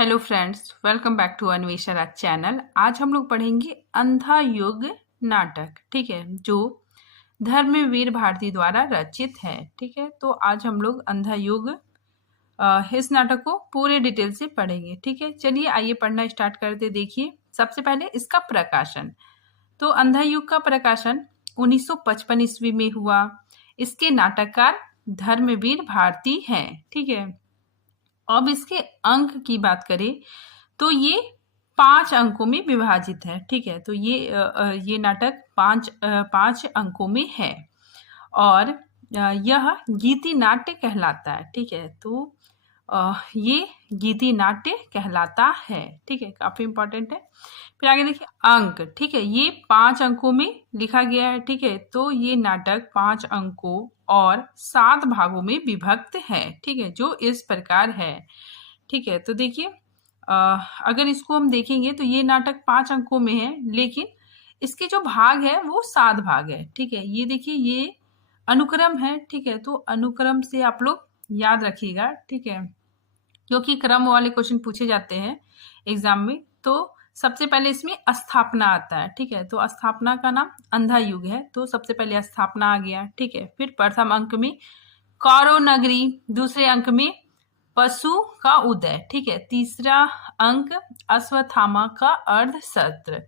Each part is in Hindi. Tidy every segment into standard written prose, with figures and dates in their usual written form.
Hello friends, welcome back to Anvesha Raj channel. आज हम लोग पढ़ेंगे अंधा युग नाटक, ठीक है, जो धर्मवीर भारती द्वारा रचित है। ठीक है, तो आज हम लोग अंधा युग इस नाटक को पूरे डिटेल से पढ़ेंगे। ठीक है, चलिए आइए पढ़ना स्टार्ट करते। देखिए, सबसे पहले इसका प्रकाशन। तो अंधा युग का प्रकाशन 1955 ईस्वी में हुआ। इसके नाटककार धर्मवीर भारती हैं। ठीक है, अब इसके अंक की बात करें तो ये 5 अंकों में विभाजित है। ठीक है, तो ये नाटक 5 अंकों में है और यह गीति नाट्य कहलाता है। ठीक है, तो ये गीति नाट्य कहलाता है। ठीक है, काफी इंपॉर्टेंट है। फिर आगे देखिए अंक। ठीक है, ये 5 अंकों में लिखा गया है। ठीक है, तो ये नाटक 5 अंकों और 7 भागों में विभक्त है। ठीक है, जो इस प्रकार है। ठीक है, तो देखिए अगर इसको हम देखेंगे तो ये नाटक 5 अंकों में है, लेकिन इसके जो भाग है वो 7 भाग है। ठीक है, ये देखिए ये अनुक्रम है। ठीक है, तो अनुक्रम से आप लोग याद रखिएगा। ठीक है, क्योंकि क्रम वाले क्वेश्चन पूछे जाते हैं एग्जाम में। तो सबसे पहले इसमें स्थापना आता है। ठीक है, तो स्थापना का नाम अंधा युग है, तो सबसे पहले स्थापना आ गया। ठीक है, फिर प्रथम अंक में कौरव नगरी, दूसरे अंक में पशु का उदय। ठीक है, तीसरा अंक अश्वत्थामा का अर्धसत्य।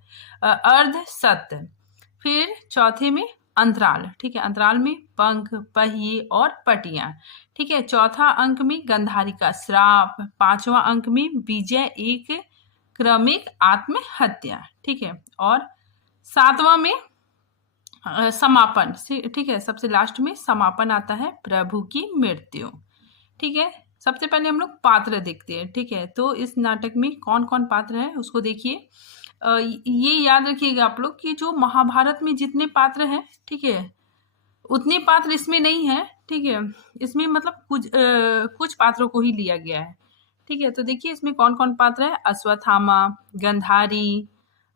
फिर चौथे में अंतराल। ठीक है, अंतराल में पंख, पहिए और पटियां। ठीक है, चौथा अंक में गंधारी का श्राप। 5वां अंक में विजय एक क्रमिक आत्महत्या। ठीक है, और 7वां में समापन। ठीक है, सबसे लास्ट में समापन आता है प्रभु की मृत्यु। ठीक है, सबसे पहले हम लोग पात्र देखते हैं। ठीक है, तो इस नाटक में कौन कौन पात्र है उसको देखिए। ये याद रखिएगा आप लोग कि जो महाभारत में जितने पात्र हैं, ठीक है, उतने पात्र इसमें नहीं है। ठीक है, इसमें मतलब कुछ पात्रों को ही लिया गया है। ठीक है, तो देखिए इसमें कौन कौन पात्र है। अश्वत्थामा, गंधारी,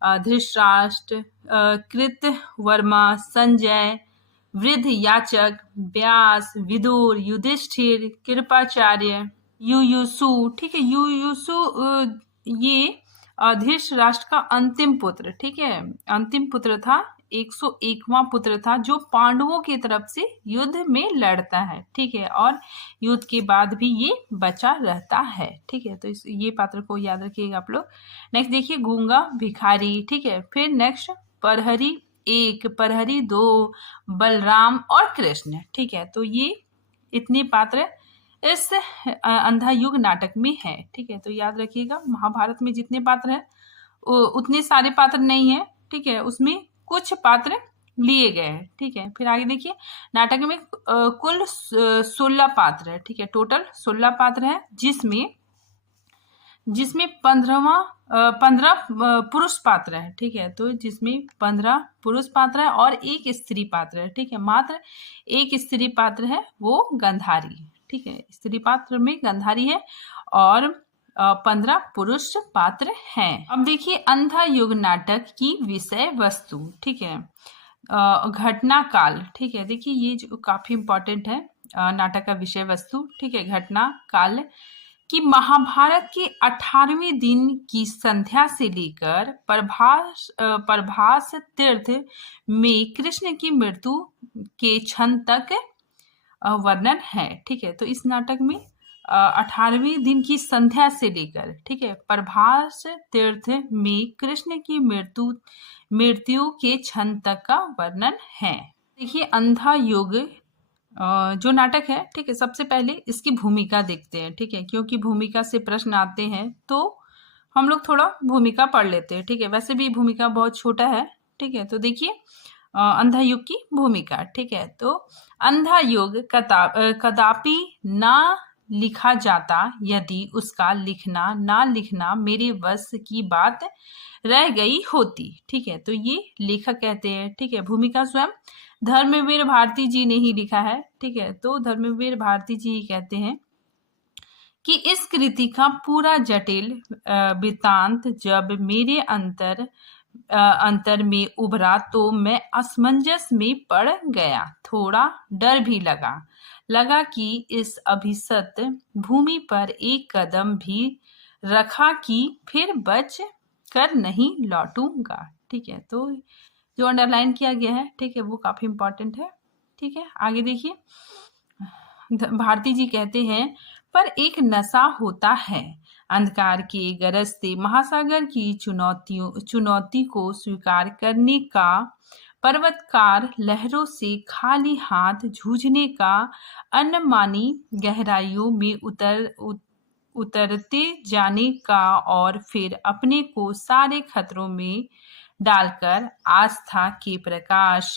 धृतराष्ट्र, कृतवर्मा, संजय, वृद्ध याचक, व्यास, विदुर, युधिष्ठिर, कृपाचार्य, युयुसु। ठीक है, युयुसु ये धृतराष्ट्र का अंतिम पुत्र। ठीक है, अंतिम पुत्र था, 101वां पुत्र था, जो पांडवों की तरफ से युद्ध में लड़ता है। ठीक है, और युद्ध के बाद भी ये बचा रहता है। ठीक है, तो ये पात्र को याद रखिएगा आप लोग। नेक्स्ट देखिए गूंगा भिखारी। ठीक है, फिर नेक्स्ट परहरी 1, परहरी 2, बलराम और कृष्ण। ठीक है, तो ये इतने पात्र इस अंधा युग नाटक में है। ठीक है, तो याद रखिएगा महाभारत में जितने पात्र हैं उतने सारे पात्र नहीं है। ठीक है, उसमें कुछ पात्र लिए गए हैं। ठीक है, फिर आगे देखिए नाटक में कुल 16 पात्र है। ठीक है, टोटल 16 पात्र है, जिसमें 15 पुरुष पात्र है। ठीक है, तो जिसमें 15 पुरुष पात्र है और 1 स्त्री पात्र है। ठीक है, मात्र 1 स्त्री पात्र है, वो गंधारी। ठीक है, स्त्री पात्र में गंधारी है और 15 पुरुष पात्र हैं। अब देखिए अंधा युग नाटक की विषय वस्तु। ठीक है, घटना काल। ठीक है, देखिए ये जो काफी इंपॉर्टेंट है नाटक का विषय वस्तु। ठीक है, घटना काल कि महाभारत के 18वें दिन की संध्या से लेकर प्रभास तीर्थ में कृष्ण की मृत्यु के क्षण तक वर्णन है। ठीक है, तो इस नाटक में 18वें दिन की संध्या से लेकर, ठीक है, प्रभास तीर्थ में कृष्ण की मृत्यु के क्षण तक का वर्णन है। देखिए अंधा युग जो नाटक है, ठीक है, सबसे पहले इसकी भूमिका देखते हैं। ठीक है, क्योंकि भूमिका से प्रश्न आते हैं तो हम लोग थोड़ा भूमिका पढ़ लेते हैं। ठीक है, वैसे भी भूमिका बहुत छोटा है। ठीक है, तो देखिए अंधा युग की भूमिका। ठीक है, तो अंधा युग कदापि ना लिखा जाता यदि उसका लिखना ना लिखना मेरे वश की बात रह गई होती। ठीक है, तो ये लेखक कहते हैं। ठीक है, भूमिका स्वयं धर्मवीर भारती जी ने ही लिखा है। ठीक है, तो धर्मवीर भारती जी ही कहते हैं कि इस कृति का पूरा जटिल वृत्तांत जब मेरे अंतर में उभरा तो मैं असमंजस में पड़ गया। थोड़ा डर भी लगा कि इस अभिशप्त भूमि पर एक कदम भी रखा कि फिर बच कर नहीं लौटूंगा। ठीक है, तो जो अंडरलाइन किया गया है, ठीक है, वो काफी इंपॉर्टेंट है। ठीक है, आगे देखिए, भारती जी कहते हैं, पर एक नशा होता है अंधकार के गरजते महासागर की चुनौती को स्वीकार करने का, पर्वतकार लहरों से खाली हाथ जूझने का, अनमानी गहराइयों में उतरते जाने का और फिर अपने को सारे खतरों में डालकर आस्था के प्रकाश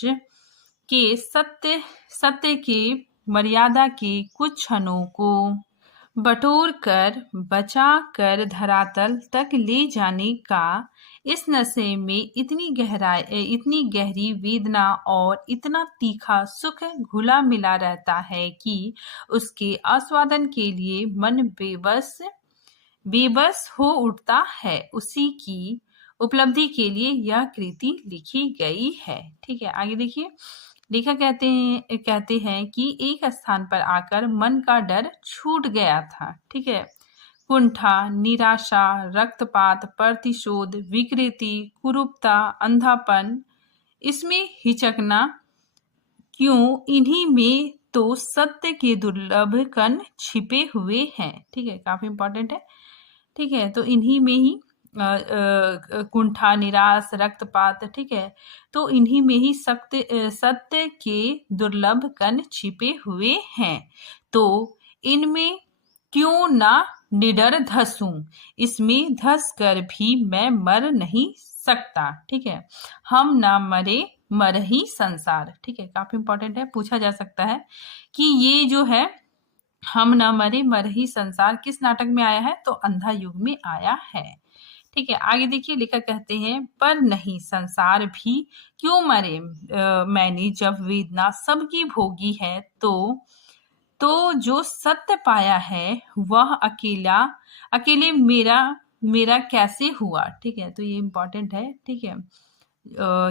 के सत्य के मर्यादा के कुछ क्षणों को बटोर कर बचा कर धरातल तक ले जाने का, इस नशे में इतनी गहरी वेदना और इतना तीखा सुख घुला मिला रहता है कि उसके आस्वादन के लिए मन बेबस हो उठता है। उसी की उपलब्धि के लिए यह कृति लिखी गई है। ठीक है, आगे देखिए, लेखक कहते हैं कि एक स्थान पर आकर मन का डर छूट गया था। ठीक है, कुंठा, निराशा, रक्तपात, प्रतिशोध, विकृति, कुरूपता, अंधापन, इसमें हिचकना क्यों, इन्हीं में तो सत्य के दुर्लभ कण छिपे हुए हैं। ठीक है, काफी इंपॉर्टेंट है। ठीक है, तो इन्हीं में ही कुंठा, निराश, रक्तपात, ठीक है, तो इन्हीं में ही सत्य के दुर्लभ कण छिपे हुए हैं, तो इनमें क्यों ना निडर धंसूं, इसमें धंस कर भी मैं मर नहीं सकता। ठीक है, हम ना मरे मर ही संसार। ठीक है, काफी इंपॉर्टेंट है, पूछा जा सकता है कि ये जो है हम न मरे मर ही संसार किस नाटक में आया है, तो अंधा युग में आया है। ठीक है, आगे देखिए, लेखक कहते हैं, पर नहीं संसार भी क्यों मरे, मैंने जब वेदना सबकी भोगी है, तो जो सत्य पाया है वह अकेले मेरा कैसे हुआ। ठीक है, तो ये इंपॉर्टेंट है। ठीक है,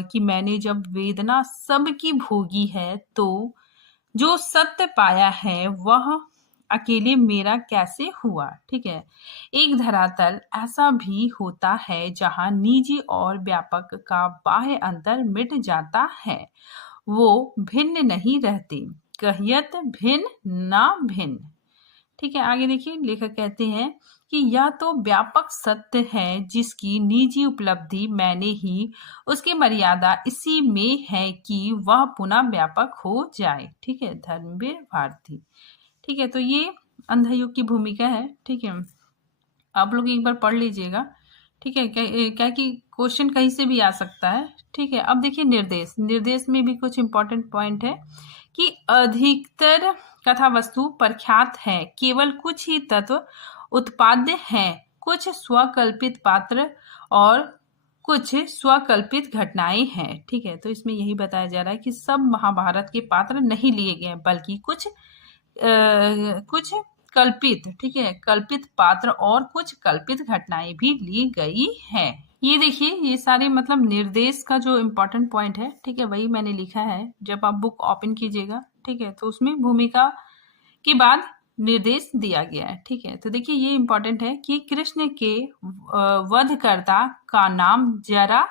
कि मैंने जब वेदना सबकी भोगी है, तो जो सत्य पाया है वह अकेले मेरा कैसे हुआ। ठीक है, एक धरातल ऐसा भी होता है जहां निजी और व्यापक का बाह्य अंतर मिट जाता है, वो भिन्न नहीं रहते, कहियत भिन्न ना भिन्न। ठीक है, आगे देखिए, लेखक कहते हैं कि यह तो व्यापक सत्य है जिसकी निजी उपलब्धि मैंने ही, उसकी मर्यादा इसी में है कि वह पुनः व्यापक हो जाए। ठीक है, धर्मवीर भारती। ठीक है, तो ये अंधयुग की भूमिका है। ठीक है, आप लोग एक बार पढ़ लीजिएगा। ठीक है, क्या कि क्वेश्चन कहीं से भी आ सकता है। ठीक है, अब देखिए, निर्देश में भी कुछ इंपॉर्टेंट पॉइंट है कि अधिकतर कथा वस्तु प्रख्यात है, केवल कुछ ही तत्व उत्पाद्य हैं, कुछ स्वकल्पित पात्र और कुछ स्वकल्पित घटनाएं हैं। ठीक है, तो इसमें यही बताया जा रहा है कि सब महाभारत के पात्र नहीं लिए गए, बल्कि कुछ कल्पित, ठीक है, कल्पित पात्र और कुछ कल्पित घटनाएं भी ली गई है। ये देखिए, ये सारे मतलब निर्देश का जो इम्पोर्टेंट पॉइंट है, ठीक है, वही मैंने लिखा है। जब आप बुक ओपन कीजिएगा, ठीक है, तो उसमें भूमिका के बाद निर्देश दिया गया है। ठीक है, तो देखिए, ये इम्पोर्टेंट है कि कृष्ण के वधकर्ता का नाम जरा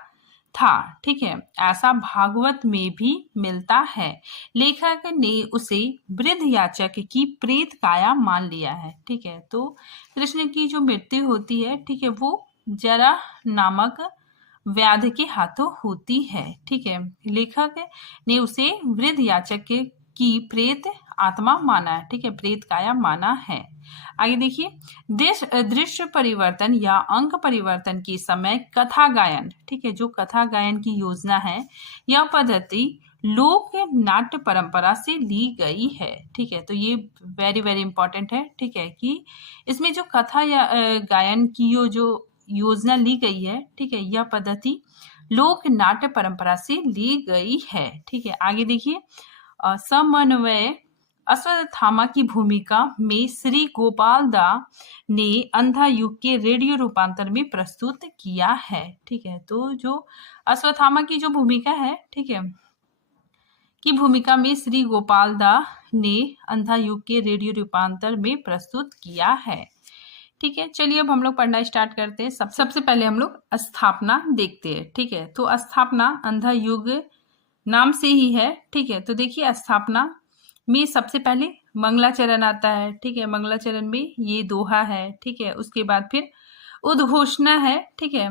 था। ठीक है, ऐसा भागवत में भी मिलता है। लेखक ने उसे वृद्ध याचक की प्रेत काया मान लिया है। ठीक है, तो कृष्ण की जो मृत्यु होती है, ठीक है, वो जरा नामक व्याध के हाथों होती है। ठीक है, लेखक ने उसे वृद्ध याचक की प्रेत आत्मा माना है। ठीक है, प्रेत काया माना है। आगे देखिए, दृश्य परिवर्तन या अंक परिवर्तन के समय कथा गायन, ठीक है, जो कथा गायन की योजना है, यह पद्धति लोक नाट्य परंपरा से ली गई है। ठीक है, तो ये वेरी वेरी इंपॉर्टेंट है। ठीक है, कि इसमें जो कथा या गायन की जो योजना ली गई है, ठीक है, यह पद्धति लोक नाट्य परंपरा से ली गई है। ठीक है, आगे देखिए, समन्वय अश्वत्थामा की भूमिका में श्री गोपाल दा ने अंधा युग के रेडियो रूपांतर में प्रस्तुत किया है। ठीक है, तो जो अश्वत्थामा की जो भूमिका है, ठीक है, की भूमिका में श्री गोपाल दा ने अंधा युग के रेडियो रूपांतर में प्रस्तुत किया है। ठीक है, चलिए अब हम लोग पढ़ना स्टार्ट करते हैं। सबसे पहले हम लोग स्थापना देखते हैं। ठीक है, तो स्थापना अंधा युग नाम से ही है। ठीक है, तो देखिए स्थापना में सबसे पहले मंगलाचरण आता है। ठीक है, मंगलाचरण में ये दोहा है। ठीक है, उसके बाद फिर उद्घोषणा है। ठीक है,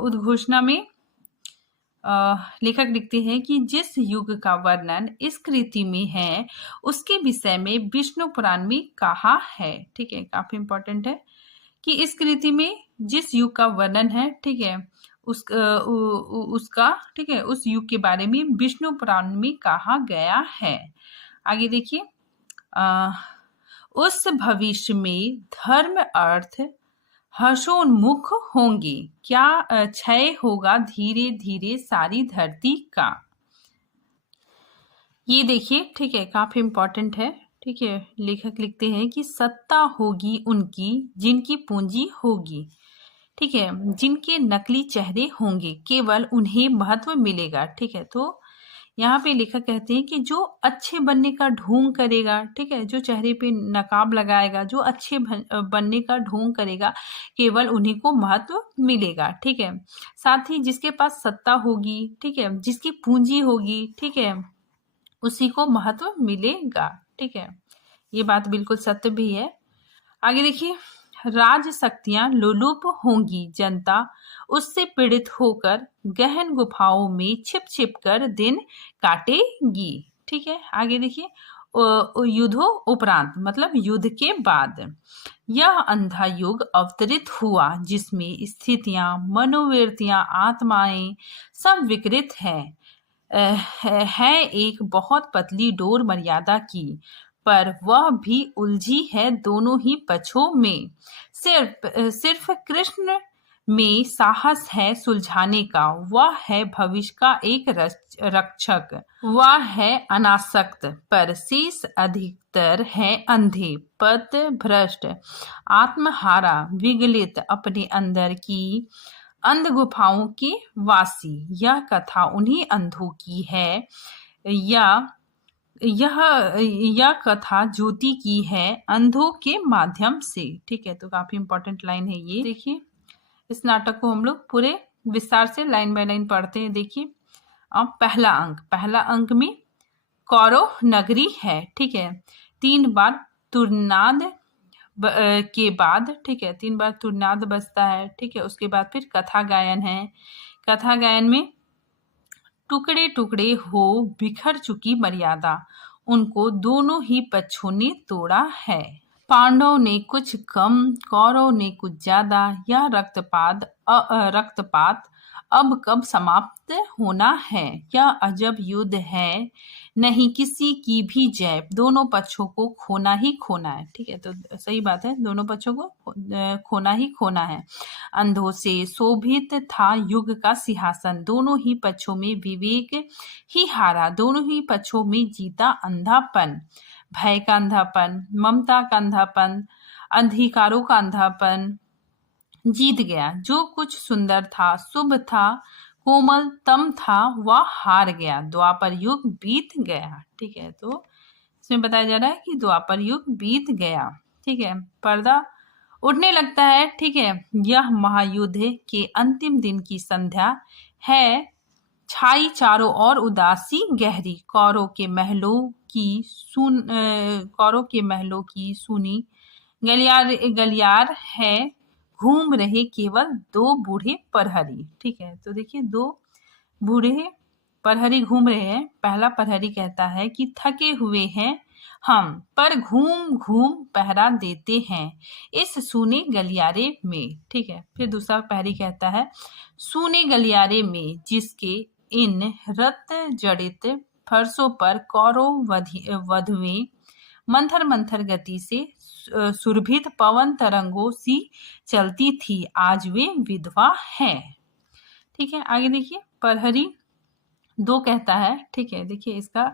उद्घोषणा में लेखक लिखते हैं कि जिस युग का वर्णन इस कृति में है उसके विषय में विष्णु पुराण में कहा है। ठीक है, काफी इंपॉर्टेंट है कि इस कृति में जिस युग का वर्णन है, ठीक है, उसका, ठीक है, उस युग के बारे में विष्णु पुराण में कहा गया है। आगे देखिए, उस भविष्य में धर्म अर्थ हर्षोन्मुख होंगे, क्या क्षय होगा धीरे धीरे सारी धरती का। ये देखिए, ठीक है, काफी इंपॉर्टेंट है। ठीक है, लेखक लिखते हैं कि सत्ता होगी उनकी जिनकी पूंजी होगी। ठीक है, जिनके नकली चेहरे होंगे केवल उन्हें महत्व मिलेगा। ठीक है, तो यहाँ पे लेखक कहते हैं कि जो अच्छे बनने का ढोंग करेगा, ठीक है, जो चेहरे पे नकाब लगाएगा, जो अच्छे बनने का ढोंग करेगा केवल उन्हीं को महत्व मिलेगा। ठीक है, साथ ही जिसके पास सत्ता होगी, ठीक है, जिसकी पूंजी होगी, ठीक है, उसी को महत्व मिलेगा। ठीक है, ये बात बिल्कुल सत्य भी है। आगे देखिए, राज शक्तियां लोलुप होंगी, जनता उससे पीड़ित होकर गहन गुफाओं में छिप छिप कर दिन काटेगी। ठीक है, आगे देखिए, युद्धों उपरांत मतलब युद्ध के बाद यह अंधा युग अवतरित हुआ जिसमें स्थितियां, मनोवृत्तियां, आत्माएं सब विकृत है एक बहुत पतली डोर मर्यादा की, पर वह भी उलझी है दोनों ही पक्षों में। सिर्फ कृष्ण में साहस है सुलझाने का, वह है भविष्य का एक रक्षक, वह है अनासक्त, पर शेष अधिकतर है अंधे, पथ भ्रष्ट, आत्महारा, विगलित, अपने अंदर की अंध गुफाओं के वासी। यह कथा उन्हीं अंधों की है, यह कथा ज्योति की है अंधों के माध्यम से। ठीक है, तो काफी इंपॉर्टेंट लाइन है ये। देखिए, इस नाटक को हम लोग पूरे विस्तार से लाइन बाय लाइन पढ़ते हैं। देखिए, अब पहला अंक में कौरव नगरी है। ठीक है, 3 बार तुरनाद के बाद, ठीक है, 3 बार तुरनाद बजता है। ठीक है, उसके बाद फिर कथा गायन है। कथा गायन में टुकड़े टुकड़े हो बिखर चुकी मर्यादा, उनको दोनों ही पक्षों ने तोड़ा है। पांडव ने कुछ कम, कौरव ने कुछ ज्यादा। यह रक्तपात अब कब समाप्त होना है। यह अजब युद्ध है, नहीं किसी की भी जय, दोनों पक्षों को खोना ही खोना है। ठीक है, तो सही बात है, दोनों पक्षों को खोना ही खोना है। अंधों से शोभित था युग का सिंहासन, दोनों ही पक्षों में विवेक ही हारा, दोनों ही पक्षों में जीता अंधापन, भय का अंधापन, ममता का अंधापन, अधिकारों का अंधापन जीत गया। जो कुछ सुंदर था, शुभ था, कोमलतम था, वह हार गया। द्वापर युग बीत गया। ठीक है, तो इसमें बताया जा रहा है कि द्वापर युग बीत गया। ठीक है, पर्दा उठने लगता है। ठीक है, यह महायुद्ध के अंतिम दिन की संध्या है, छाई चारों ओर उदासी गहरी, कौरव के महलों की सुनी गलियार है, घूम रहे केवल 2 बूढ़े प्रहरी। ठीक है, तो देखिए 2 बूढ़े प्रहरी घूम रहे हैं। पहला प्रहरी कहता है कि थके हुए हैं हम, पर घूम घूम पहरा देते हैं इस सूने गलियारे में। ठीक है, फिर दूसरा प्रहरी कहता है, सूने गलियारे में जिसके इन रत जड़ित फर्शों पर कौरव वधुएं मंथर मंथर गति से सुरभित पवन तरंगों सी चलती थी, आज वे विधवा हैं। ठीक है, आगे देखिए, प्रहरी 2 कहता है। ठीक है, देखिए इसका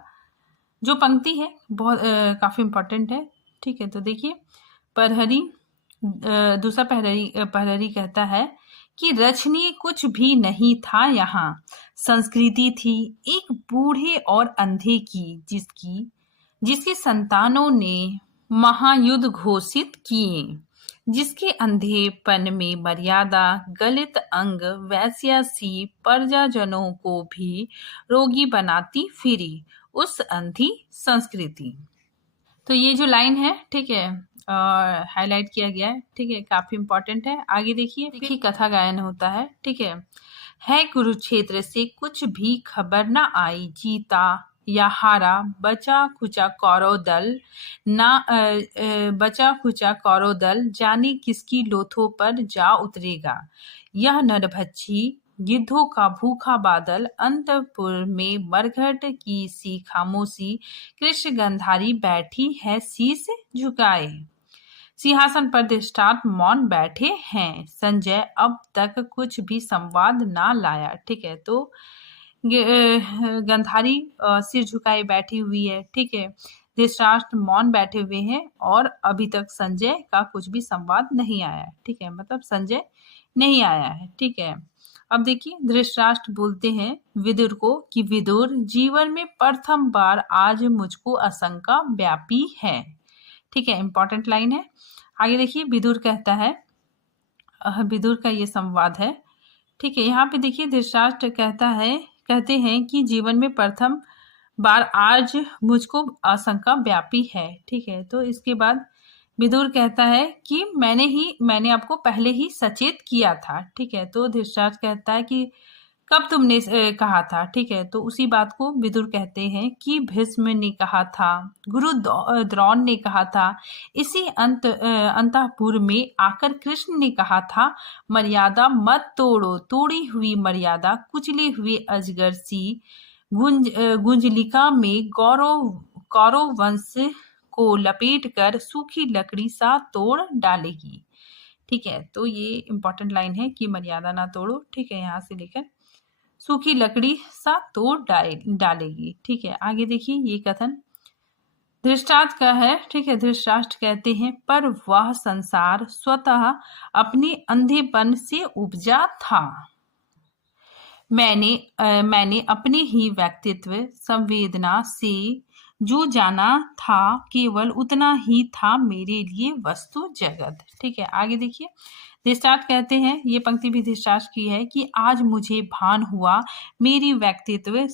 जो पंक्ति है बहुत काफी इंपॉर्टेंट है। ठीक है, तो देखिए, दूसरा प्रहरी कहता है कि रचनीय कुछ भी नहीं था यहाँ, संस्कृति थी एक बूढ़े और अंधे की, जिसकी संतानों ने महायुद्ध घोषित किए, जिसके अंधेपन में मर्यादा गलित अंग वैश्यासी प्रजाजनों को भी रोगी बनाती फिरी उस अंधी संस्कृति। तो ये जो लाइन है, ठीक है, हाईलाइट किया गया है, ठीक है, काफी इंपॉर्टेंट है। आगे देखिए कथा गायन होता है, ठीक है कुरुक्षेत्र से कुछ भी खबर न आई, जीता या हारा बचा खुचा कौरव दल बचा खुचा कौरव दल, जाने किसकी लोथों पर जा उतरेगा यह नरभक्षी गिद्धों का भूखा बादल, अंतपुर में मरघट की सी खामोशी, कृष्ण गंधारी बैठी है शीश झुकाए, सिंहासन पर दृष्टांत मौन बैठे हैं, संजय अब तक कुछ भी संवाद ना लाया। ठीक है, तो गंधारी सिर झुकाए बैठी हुई है, ठीक है, धृतराष्ट्र मौन बैठे हुए हैं और अभी तक संजय का कुछ भी संवाद नहीं आया है। ठीक है, मतलब संजय नहीं आया है। ठीक है, अब देखिए धृतराष्ट्र बोलते हैं विदुर को कि विदुर, जीवन में प्रथम बार आज मुझको आशंका व्यापी है। ठीक है, इंपॉर्टेंट लाइन है। आगे देखिए विदुर कहता है, विदुर का ये संवाद है। ठीक है, यहाँ पे देखिए धृतराष्ट्र कहते हैं कि जीवन में प्रथम बार आज मुझको आशंका व्यापी है। ठीक है, तो इसके बाद विदुर कहता है कि मैंने आपको पहले ही सचेत किया था। ठीक है, तो धृतराष्ट्र कहता है कि कब तुमने कहा था। ठीक है, तो उसी बात को विदुर कहते हैं कि भीष्म ने कहा था, गुरु द्रोण ने कहा था, इसी अंतःपुर में आकर कृष्ण ने कहा था, मर्यादा मत तोड़ो, तोड़ी हुई मर्यादा कुचले हुए अजगर सी गुंजलिका में कौरव वंश को लपेट कर सूखी लकड़ी सा तोड़ डालेगी। ठीक है, तो ये इंपॉर्टेंट लाइन है कि मर्यादा ना तोड़ो। ठीक है, यहाँ से लेकर सूखी लकड़ी सा तोड़ डालेगी। ठीक है, आगे देखिए ये कथन धृतराष्ट्र का है। ठीक है, धृतराष्ट्र कहते हैं, पर वह संसार स्वतः अपने अंधेपन से उपजा था। मैंने अपने ही व्यक्तित्व संवेदना से जो जाना था, केवल उतना ही था मेरे लिए वस्तु जगत। ठीक है, आगे देखिए धृतराष्ट्र कहते हैं, ये पंक्ति भी धृतराष्ट्र की है कि आज मुझे भान हुआ मेरी व्यक्तित्व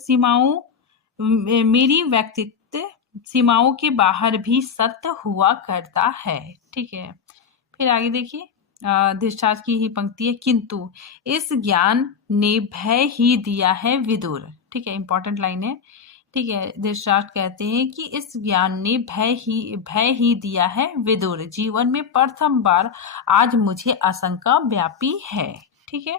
सीमाओं के बाहर भी सत्य हुआ करता है। ठीक है, फिर आगे देखिए धृतराष्ट्र की ही पंक्ति है, किंतु इस ज्ञान ने भय ही दिया है विदुर। ठीक है, इंपॉर्टेंट लाइन है। ठीक है, धृतराष्ट्र कहते हैं कि इस ज्ञान ने भय ही दिया है विदुर, जीवन में प्रथम बार आज मुझे आशंका व्यापी है। ठीक है,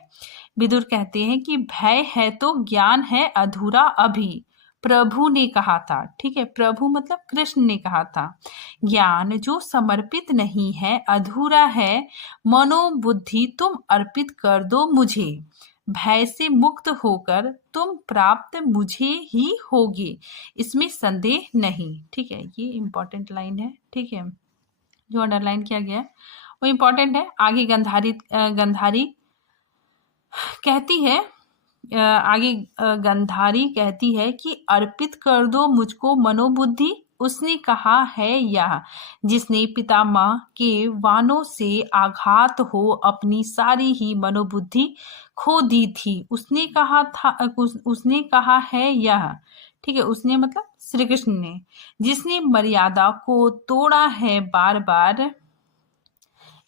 विदुर कहते हैं कि भय है तो ज्ञान है अधूरा अभी, प्रभु ने कहा था। ठीक है, प्रभु मतलब कृष्ण ने कहा था, ज्ञान जो समर्पित नहीं है अधूरा है, मनोबुद्धि तुम अर्पित कर दो मुझे, भय से मुक्त होकर तुम प्राप्त मुझे ही होगे, इसमें संदेह नहीं। ठीक है, ये इंपॉर्टेंट लाइन है। ठीक है, जो अंडरलाइन किया गया है वो इंपॉर्टेंट है। आगे गंधारी कहती है कि अर्पित कर दो मुझको मनोबुद्धि, उसने कहा है यह जिसने पितामह के वाणों से आघात हो अपनी सारी ही मनोबुद्धि खो दी थी, उसने कहा है यह। ठीक है, उसने मतलब श्री कृष्ण ने, जिसने मर्यादा को तोड़ा है बार बार।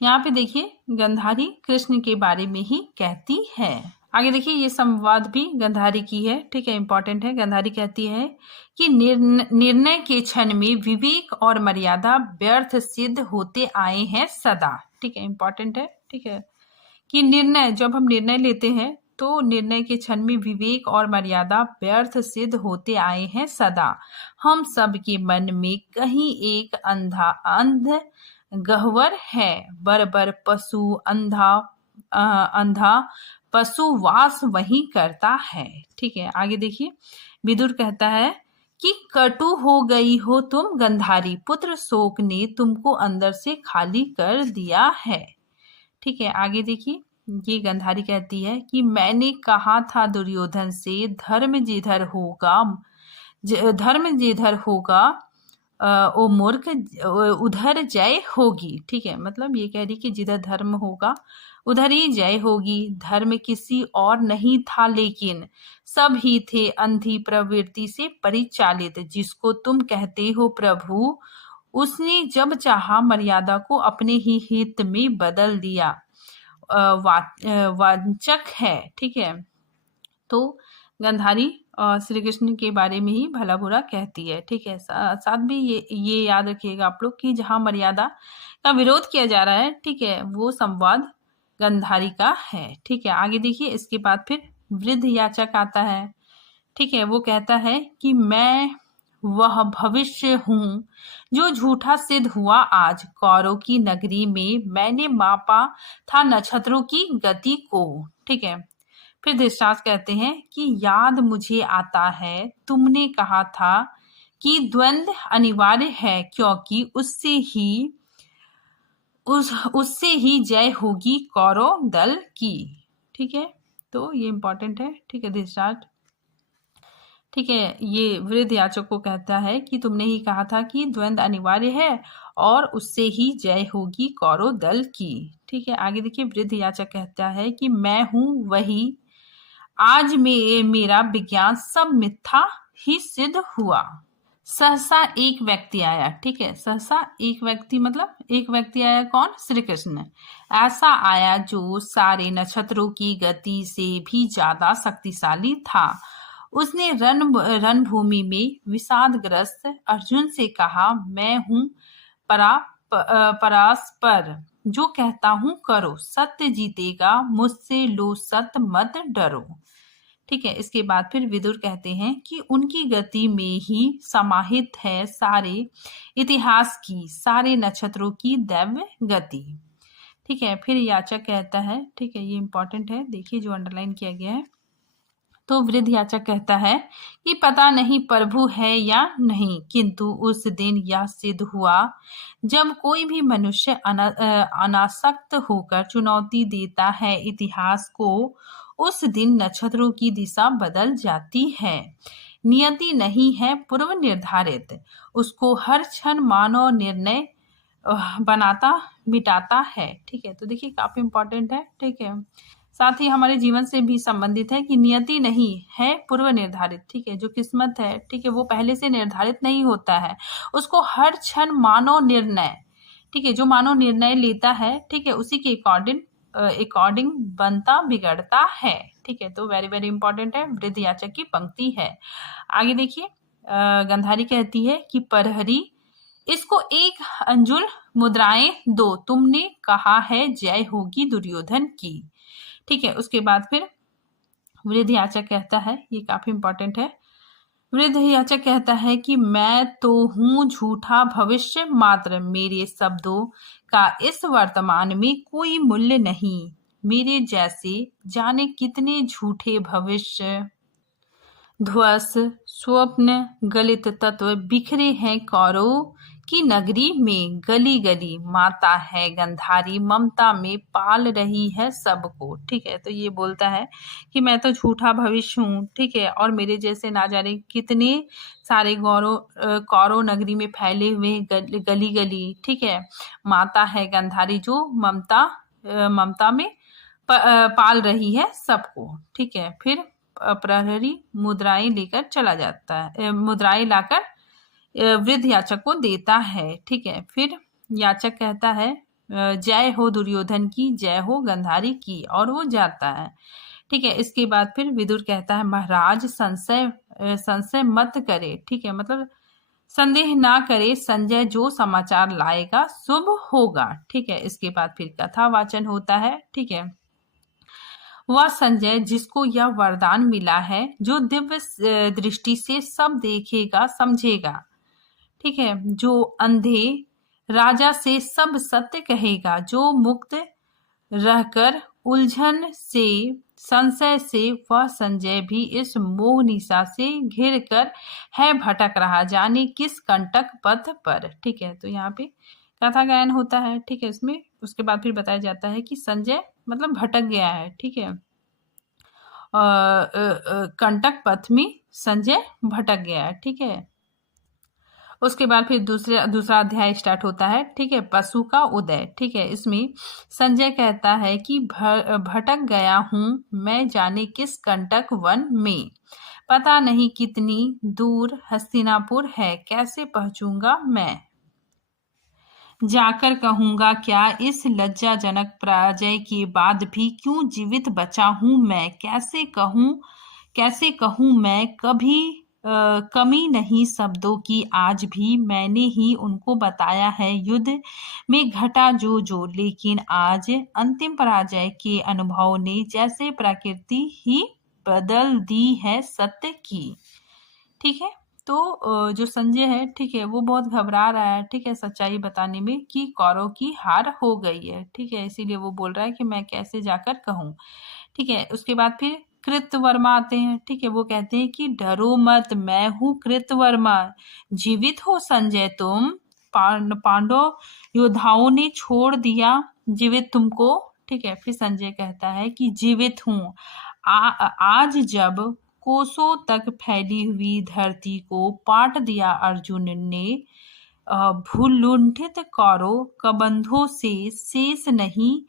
यहाँ पे देखिए गंधारी कृष्ण के बारे में ही कहती है। आगे देखिए ये संवाद भी गंधारी की है। ठीक है, इंपॉर्टेंट है। गंधारी कहती है कि निर्णय के क्षण में विवेक और मर्यादा व्यर्थ सिद्ध होते आए हैं सदा। ठीक है, इंपॉर्टेंट है। ठीक है, कि जब हम निर्णय लेते हैं तो निर्णय के क्षण में विवेक और मर्यादा व्यर्थ सिद्ध होते आए हैं सदा। हम सब के मन में कहीं एक अंध गह्वर है, बरबर पशु अंधा पशु वास वही करता है। ठीक है, आगे देखिए विदुर कहता है कि कटु हो गई हो तुम गंधारी, पुत्र शोक ने तुमको अंदर से खाली कर दिया है। ठीक है, आगे देखिए ये गंधारी कहती है कि मैंने कहा था दुर्योधन से, धर्म जिधर होगा ओ मूर्ख, उधर जय होगी। ठीक है, मतलब ये कह रही कि जिधर धर्म होगा उधर ही जय होगी। धर्म किसी और नहीं था, लेकिन सब ही थे अंधी प्रवृत्ति से परिचालित। जिसको तुम कहते हो प्रभु, उसने जब चाहा मर्यादा को अपने ही हित में बदल दिया। वाचक है। ठीक है, तो गंधारी श्री कृष्ण के बारे में ही भला बुरा कहती है। ठीक है, साथ भी ये याद रखिएगा आप लोग कि जहाँ मर्यादा का विरोध किया जा रहा है, ठीक है, वो संवाद गंधारी का है। ठीक है, आगे देखिए, इसके बाद फिर वृद्ध याचक आता है। ठीक है, वो कहता है कि मैं वह भविष्य हूँ जो झूठा सिद्ध हुआ आज। कौरव की नगरी में मैंने मापा था नक्षत्रों की गति को। ठीक है, फिर धृतराष्ट्र कहते हैं कि याद मुझे आता है तुमने कहा था कि द्वंद्व अनिवार्य है, क्योंकि उससे ही जय होगी कौरव दल की। ठीक है, तो ये इंपॉर्टेंट है। ठीक है, धृतराष्ट्र, ठीक है, ये वृद्ध याचक को कहता है कि तुमने ही कहा था कि द्वंद्व अनिवार्य है और उससे ही जय होगी कौरव दल की। ठीक है, आगे देखिए, वृद्ध याचक कहता है कि मैं हूं वही, आज मेरा विज्ञान सब मिथ्या ही सिद्ध हुआ। सहसा एक व्यक्ति आया। ठीक है, सहसा एक व्यक्ति मतलब एक व्यक्ति आया, कौन? श्री कृष्ण। ऐसा आया जो सारे नक्षत्रों की गति से भी ज्यादा शक्तिशाली था। उसने रणभूमि में विषादग्रस्त अर्जुन से कहा, मैं हूं परास्पर, जो कहता हूं करो, सत्य जीतेगा, मुझसे लो सत्य मत डरो। ठीक है, इसके बाद फिर विदुर कहते हैं कि उनकी गति में ही समाहित है सारे इतिहास की, सारे नक्षत्रों की दैव्य गति। ठीक है, फिर याचक कहता है, ठीक है, ये इंपॉर्टेंट है, देखिए जो अंडरलाइन किया गया है। तो वृद्ध याचक कहता है कि पता नहीं प्रभु है या नहीं, किंतु उस दिन यह सिद्ध हुआ जब कोई भी मनुष्य अनासक्त होकर चुनौती देता है इतिहास को, उस दिन नक्षत्रों की दिशा बदल जाती है। नियति नहीं है पूर्व निर्धारित, उसको हर क्षण मानव निर्णय बनाता मिटाता है। ठीक है, तो देखिए काफी इंपॉर्टेंट है। ठीक है, साथ ही हमारे जीवन से भी संबंधित है कि नियति नहीं है पूर्व निर्धारित। ठीक है, जो किस्मत है, ठीक है, वो पहले से निर्धारित नहीं होता है, उसको हर क्षण मानव निर्णय, ठीक है, जो मानव निर्णय लेता है, ठीक है, उसी के अकॉर्डिंग बनता बिगड़ता है। ठीक है, तो वेरी वेरी इंपॉर्टेंट है, वृद्ध याचक की पंक्ति है। आगे देखिए, गंधारी कहती है कि परहरी, इसको एक अंजुल मुद्राएं दो, तुमने कहा है जय होगी दुर्योधन की। ठीक है, उसके बाद फिर वृद्ध याचक कहता है, ये काफी इंपॉर्टेंट है, वृद्ध याचक कहता है कि मैं तो हूं झूठा भविष्य मात्र, मेरे शब्दों का इस वर्तमान में कोई मूल्य नहीं। मेरे जैसे जाने कितने झूठे भविष्य, ध्वस, स्वप्न, गलित तत्व बिखरे हैं कौरव की नगरी में। गली गली माता है गंधारी, ममता में पाल रही है सबको। ठीक है, तो ये बोलता है कि मैं तो झूठा भविष्य हूँ। ठीक है, और मेरे जैसे ना जाने कितने सारे कौरव नगरी में फैले हुए गली गली। ठीक है, माता है गंधारी जो ममता में पाल रही है सबको। ठीक है, फिर प्रहरी मुद्राएं लेकर चला जाता है, मुद्राएं लाकर वृद्ध याचक को देता है। ठीक है, फिर याचक कहता है जय हो दुर्योधन की, जय हो गंधारी की, और वो जाता है। ठीक है, इसके बाद फिर विदुर कहता है महाराज संशय मत करे। ठीक है, मतलब संदेह ना करे, संजय जो समाचार लाएगा शुभ होगा। ठीक है, इसके बाद फिर कथा वाचन होता है। ठीक है, वह संजय जिसको यह वरदान मिला है, जो दिव्य दृष्टि से सब देखेगा समझेगा। ठीक है, जो अंधे राजा से सब सत्य कहेगा, जो मुक्त रहकर उलझन से संशय से, वह संजय भी इस मोह निशा से घिर कर है भटक रहा, जाने किस कंटक पथ पर। ठीक है, तो यहाँ पे कथा गायन होता है। ठीक है, इसमें उसके बाद फिर बताया जाता है कि संजय मतलब भटक गया है। ठीक है, कंटक पथ में संजय भटक गया है। ठीक है, उसके बाद फिर दूसरा अध्याय स्टार्ट होता है, ठीक है, पशु का उदय। ठीक है, इसमें संजय कहता है कि भटक गया हूँ मैं जाने किस कंटक वन में, पता नहीं कितनी दूर हस्तिनापुर है, कैसे पहुंचूंगा मैं, जाकर कहूंगा क्या इस लज्जाजनक पराजय के बाद भी क्यों जीवित बचा हूं मैं, कैसे कहूं मैं, कभी कमी नहीं शब्दों की आज भी, मैंने ही उनको बताया है युद्ध में घटा जो, लेकिन आज अंतिम पराजय के अनुभव ने जैसे प्रकृति ही बदल दी है सत्य की। ठीक है, तो जो संजय है, ठीक है, वो बहुत घबरा रहा है, ठीक है, सच्चाई बताने में कि कौरव की हार हो गई है। ठीक है, इसीलिए वो बोल रहा है कि मैं कैसे जाकर कहूँ। ठीक है, उसके बाद फिर कृतवर्मा आते हैं। ठीक है, वो कहते हैं कि डरो मत, मैं हूँ कृतवर्मा, जीवित हो संजय तुम, पांडव योद्धाओं ने छोड़ दिया जीवित तुमको। ठीक है, फिर संजय कहता है कि जीवित हूँ, आज जब कोसों तक फैली हुई धरती को पाट दिया अर्जुन ने, भूलुंठित कौरव कबंधों से शेष नहीं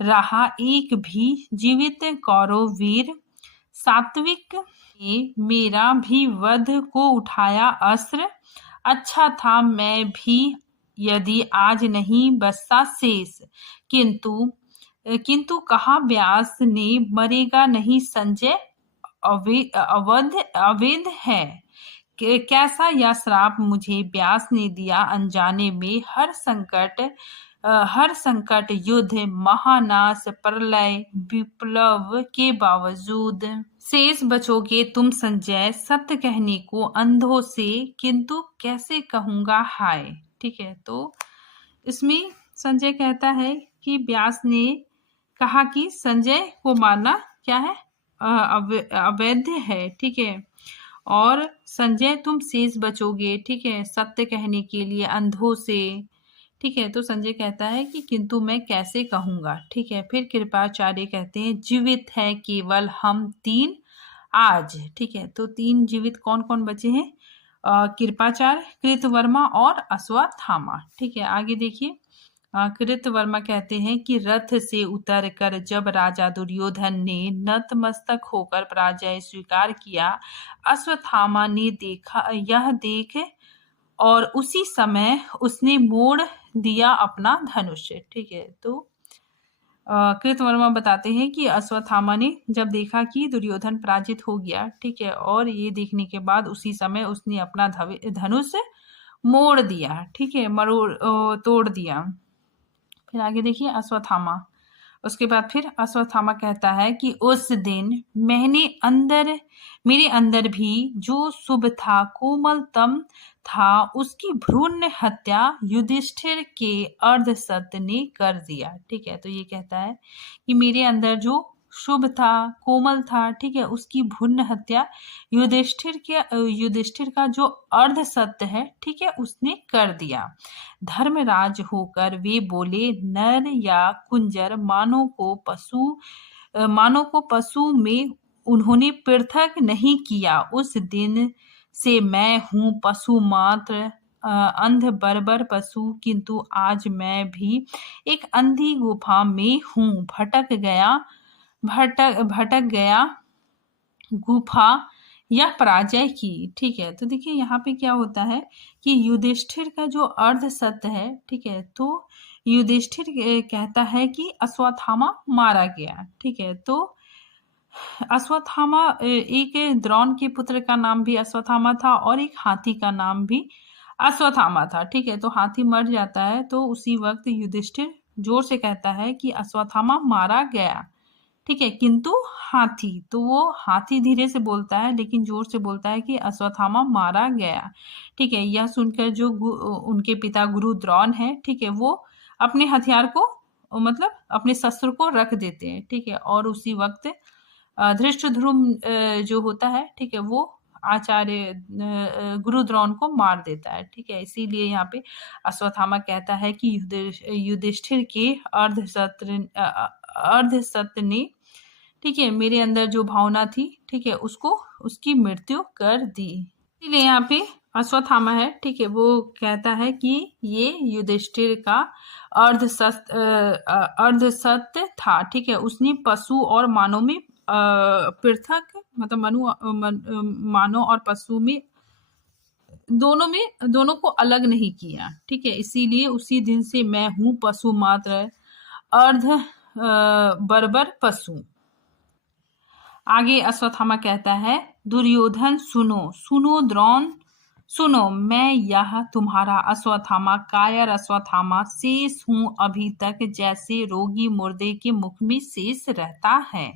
रहा एक भी जीवित कौरव वीर, सात्विक ने मेरा भी वध को उठाया अस्त्र, अच्छा था मैं भी यदि आज नहीं बचता शेष, किंतु कहा व्यास ने मरेगा नहीं संजय, अवैध है, कैसा यह श्राप मुझे व्यास ने दिया अनजाने में, हर संकट युद्ध महानाश प्रलय विप्लव के बावजूद शेष बचोगे तुम संजय, सत्य कहने को अंधों से, किंतु कैसे कहूंगा हाय। ठीक है, तो इसमें संजय कहता है कि व्यास ने कहा कि संजय को मारना क्या है, अवैध है। ठीक है, और संजय तुम शेष बचोगे, ठीक है, सत्य कहने के लिए अंधों से। ठीक है, तो संजय कहता है कि किंतु मैं कैसे कहूंगा। ठीक है, फिर कृपाचार्य कहते हैं जीवित है केवल हम तीन आज। ठीक है, तो तीन जीवित कौन कौन बचे हैं, कृपाचार्य, कृतवर्मा और अश्वत्थामा। ठीक है, आगे देखिए, कृतवर्मा कहते हैं कि रथ से उतर कर जब राजा दुर्योधन ने नतमस्तक होकर पराजय स्वीकार किया, अश्वत्थामा ने यह देख और उसी समय उसने मोड़ दिया अपना धनुष। ठीक है, तो कृतवर्मा बताते हैं कि अश्वत्थामा ने जब देखा कि दुर्योधन पराजित हो गया, ठीक है, और ये देखने के बाद उसी समय उसने अपना धनुष मोड़ दिया। ठीक है, तोड़ दिया। फिर आगे देखिए अश्वत्थामा, उसके बाद फिर अश्वत्थामा कहता है कि उस दिन मेरे अंदर भी जो शुभ था, कोमलतम था, उसकी भ्रूण हत्या युधिष्ठिर के अर्धसत्य ने कर दिया। ठीक है, तो ये कहता है कि मेरे अंदर जो शुभ था, कोमल था, ठीक है, उसकी भ्रूण हत्या युधिष्ठिर का जो अर्ध सत्य है, ठीक है, उसने कर दिया। धर्मराज होकर वे बोले, नर या कुंजर मानव को पशु में उन्होंने पृथक नहीं किया, उस दिन से मैं हूँ पशु मात्र, अंध बर्बर पशु, किंतु आज मैं भी एक अंधी गुफा में हूँ, भटक गया गुफा या पराजय की। ठीक है, तो देखिए यहाँ पे क्या होता है कि युधिष्ठिर का जो अर्ध सत्य है, ठीक है, तो युधिष्ठिर कहता है कि अश्वत्थामा मारा गया। ठीक है, तो अश्वत्थामा, एक द्रोण के पुत्र का नाम भी अश्वत्थामा था और एक हाथी का नाम भी अश्वत्थामा था। ठीक है, तो हाथी मर जाता है तो उसी वक्त युधिष्ठिर जोर से कहता है कि अश्वत्थामा मारा गया। ठीक है, किंतु हाथी, तो वो हाथी धीरे से बोलता है लेकिन जोर से बोलता है कि अश्वत्थामा मारा गया। ठीक है, यह सुनकर जो उनके पिता गुरु द्रोण है, ठीक है, वो अपने हथियार को, मतलब अपने शस्त्र को रख देते हैं। ठीक है, और उसी वक्त धृष्टद्युम्न जो होता है, ठीक है, वो आचार्य गुरु द्रोण को मार देता है। ठीक है, इसीलिए यहाँ पे अश्वत्थामा कहता है कि युधिष्ठिर के अर्धसत्य ने, ठीक है, मेरे अंदर जो भावना थी, ठीक है, उसकी मृत्यु कर दी। इसलिए यहाँ पे अश्वत्थामा है, ठीक है, वो कहता है कि ये युधिष्ठिर का अर्धसत्य था, ठीक है। उसने पशु और मानव में पृथक, मतलब मानव और पशु में दोनों को अलग नहीं किया, ठीक है। इसीलिए उसी दिन से मैं हूँ पशु मात्र, अर्ध बर्बर पशु। आगे अश्वत्थामा कहता है, दुर्योधन सुनो सुनो, द्रोण सुनो, मैं यह तुम्हारा अश्वत्थामा, कायर अश्वत्थामा शेष हूं अभी तक, जैसे रोगी मुर्दे के मुख में शेष रहता है,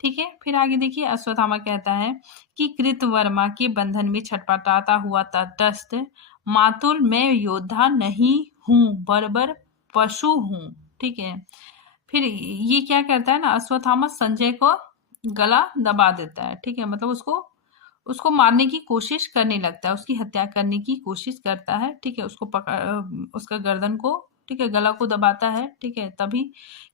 ठीक है। फिर आगे देखिए, अश्वत्थामा कहता है कि कृतवर्मा के बंधन में छटपटाता हुआ तटस्थ, मातुल मैं योद्धा नहीं हूं, बर्बर पशु हूं, ठीक है। फिर ये क्या करता है ना, अश्वत्थामा संजय को गला दबा देता है, ठीक है, मतलब उसको मारने की कोशिश करने लगता है, उसकी हत्या करने की कोशिश करता है, ठीक है। उसको उसका गर्दन को, ठीक है, गला को दबाता है, ठीक है। तभी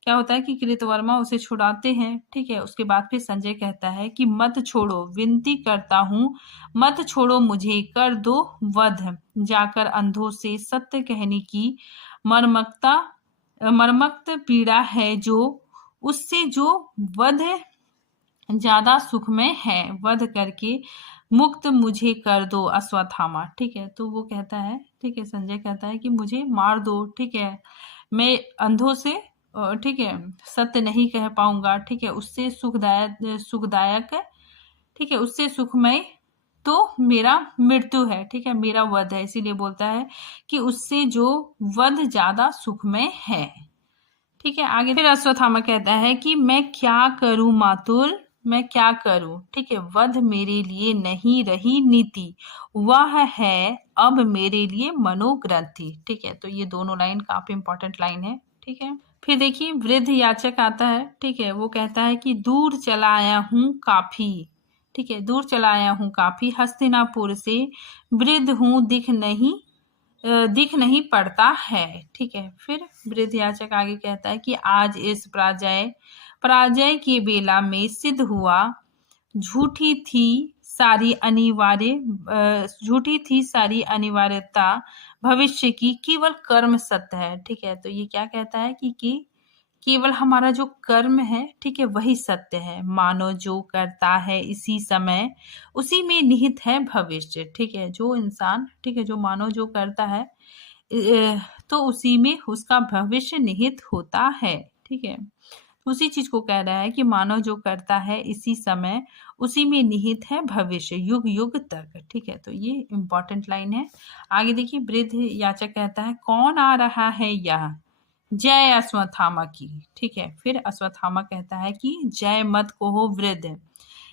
क्या होता है कि कृतवर्मा उसे छुड़ाते हैं, ठीक है। उसके बाद फिर संजय कहता है कि मत छोड़ो, विनती करता हूँ, मत छोड़ो मुझे, कर दो वध, जाकर अंधों से सत्य कहने की मर्मक्त पीड़ा है, जो उससे जो वध ज्यादा सुखमय है, वध करके मुक्त मुझे कर दो अश्वत्थामा, ठीक है। तो वो कहता है, ठीक है, संजय कहता है कि मुझे मार दो, ठीक है, मैं अंधों से, ठीक है, सत्य नहीं कह पाऊंगा, ठीक है, उससे सुखदायक, ठीक है, उससे सुखमय तो मेरा मृत्यु है, ठीक है, मेरा वध है, इसीलिए बोलता है कि उससे जो वध ज्यादा सुखमय है, ठीक है। आगे फिर अश्वत्थामा कहता है कि मैं क्या करूं मातुल, मैं क्या करूं, ठीक है, वध मेरे लिए नहीं रही नीति, वह है अब मेरे लिए मनोग्रंथि, ठीक है। तो ये दोनों लाइन काफी इंपॉर्टेंट लाइन है, ठीक है। फिर देखिए, वृद्ध याचक आता है, ठीक है, वो कहता है कि दूर चला आया हूँ काफी, ठीक है, दूर चला आया हूँ काफी, हस्तिनापुर से वृद्ध हूँ, दिख नहीं पड़ता है, ठीक है। फिर वृद्ध याचक आगे कहता है कि आज इस पराजय के बेला में सिद्ध हुआ, झूठी थी सारी अनिवार्यता भविष्य की, केवल कर्म सत्य है, ठीक है। तो ये क्या कहता है कि केवल हमारा जो कर्म है, ठीक है, वही सत्य है, मानव जो करता है इसी समय उसी में निहित है भविष्य, ठीक है। जो इंसान, ठीक है, जो मानव जो करता है तो उसी में उसका भविष्य निहित होता है, ठीक है। उसी चीज को कह रहा है कि मानव जो करता है इसी समय उसी में निहित है भविष्य, युग युग तक, ठीक है। तो ये इंपॉर्टेंट लाइन है। आगे देखिए, वृद्ध याचक कहता है, कौन आ रहा है यह, जय अश्वत्थामा की, ठीक है। फिर अश्वत्थामा कहता है कि जय मत कहो वृद्ध,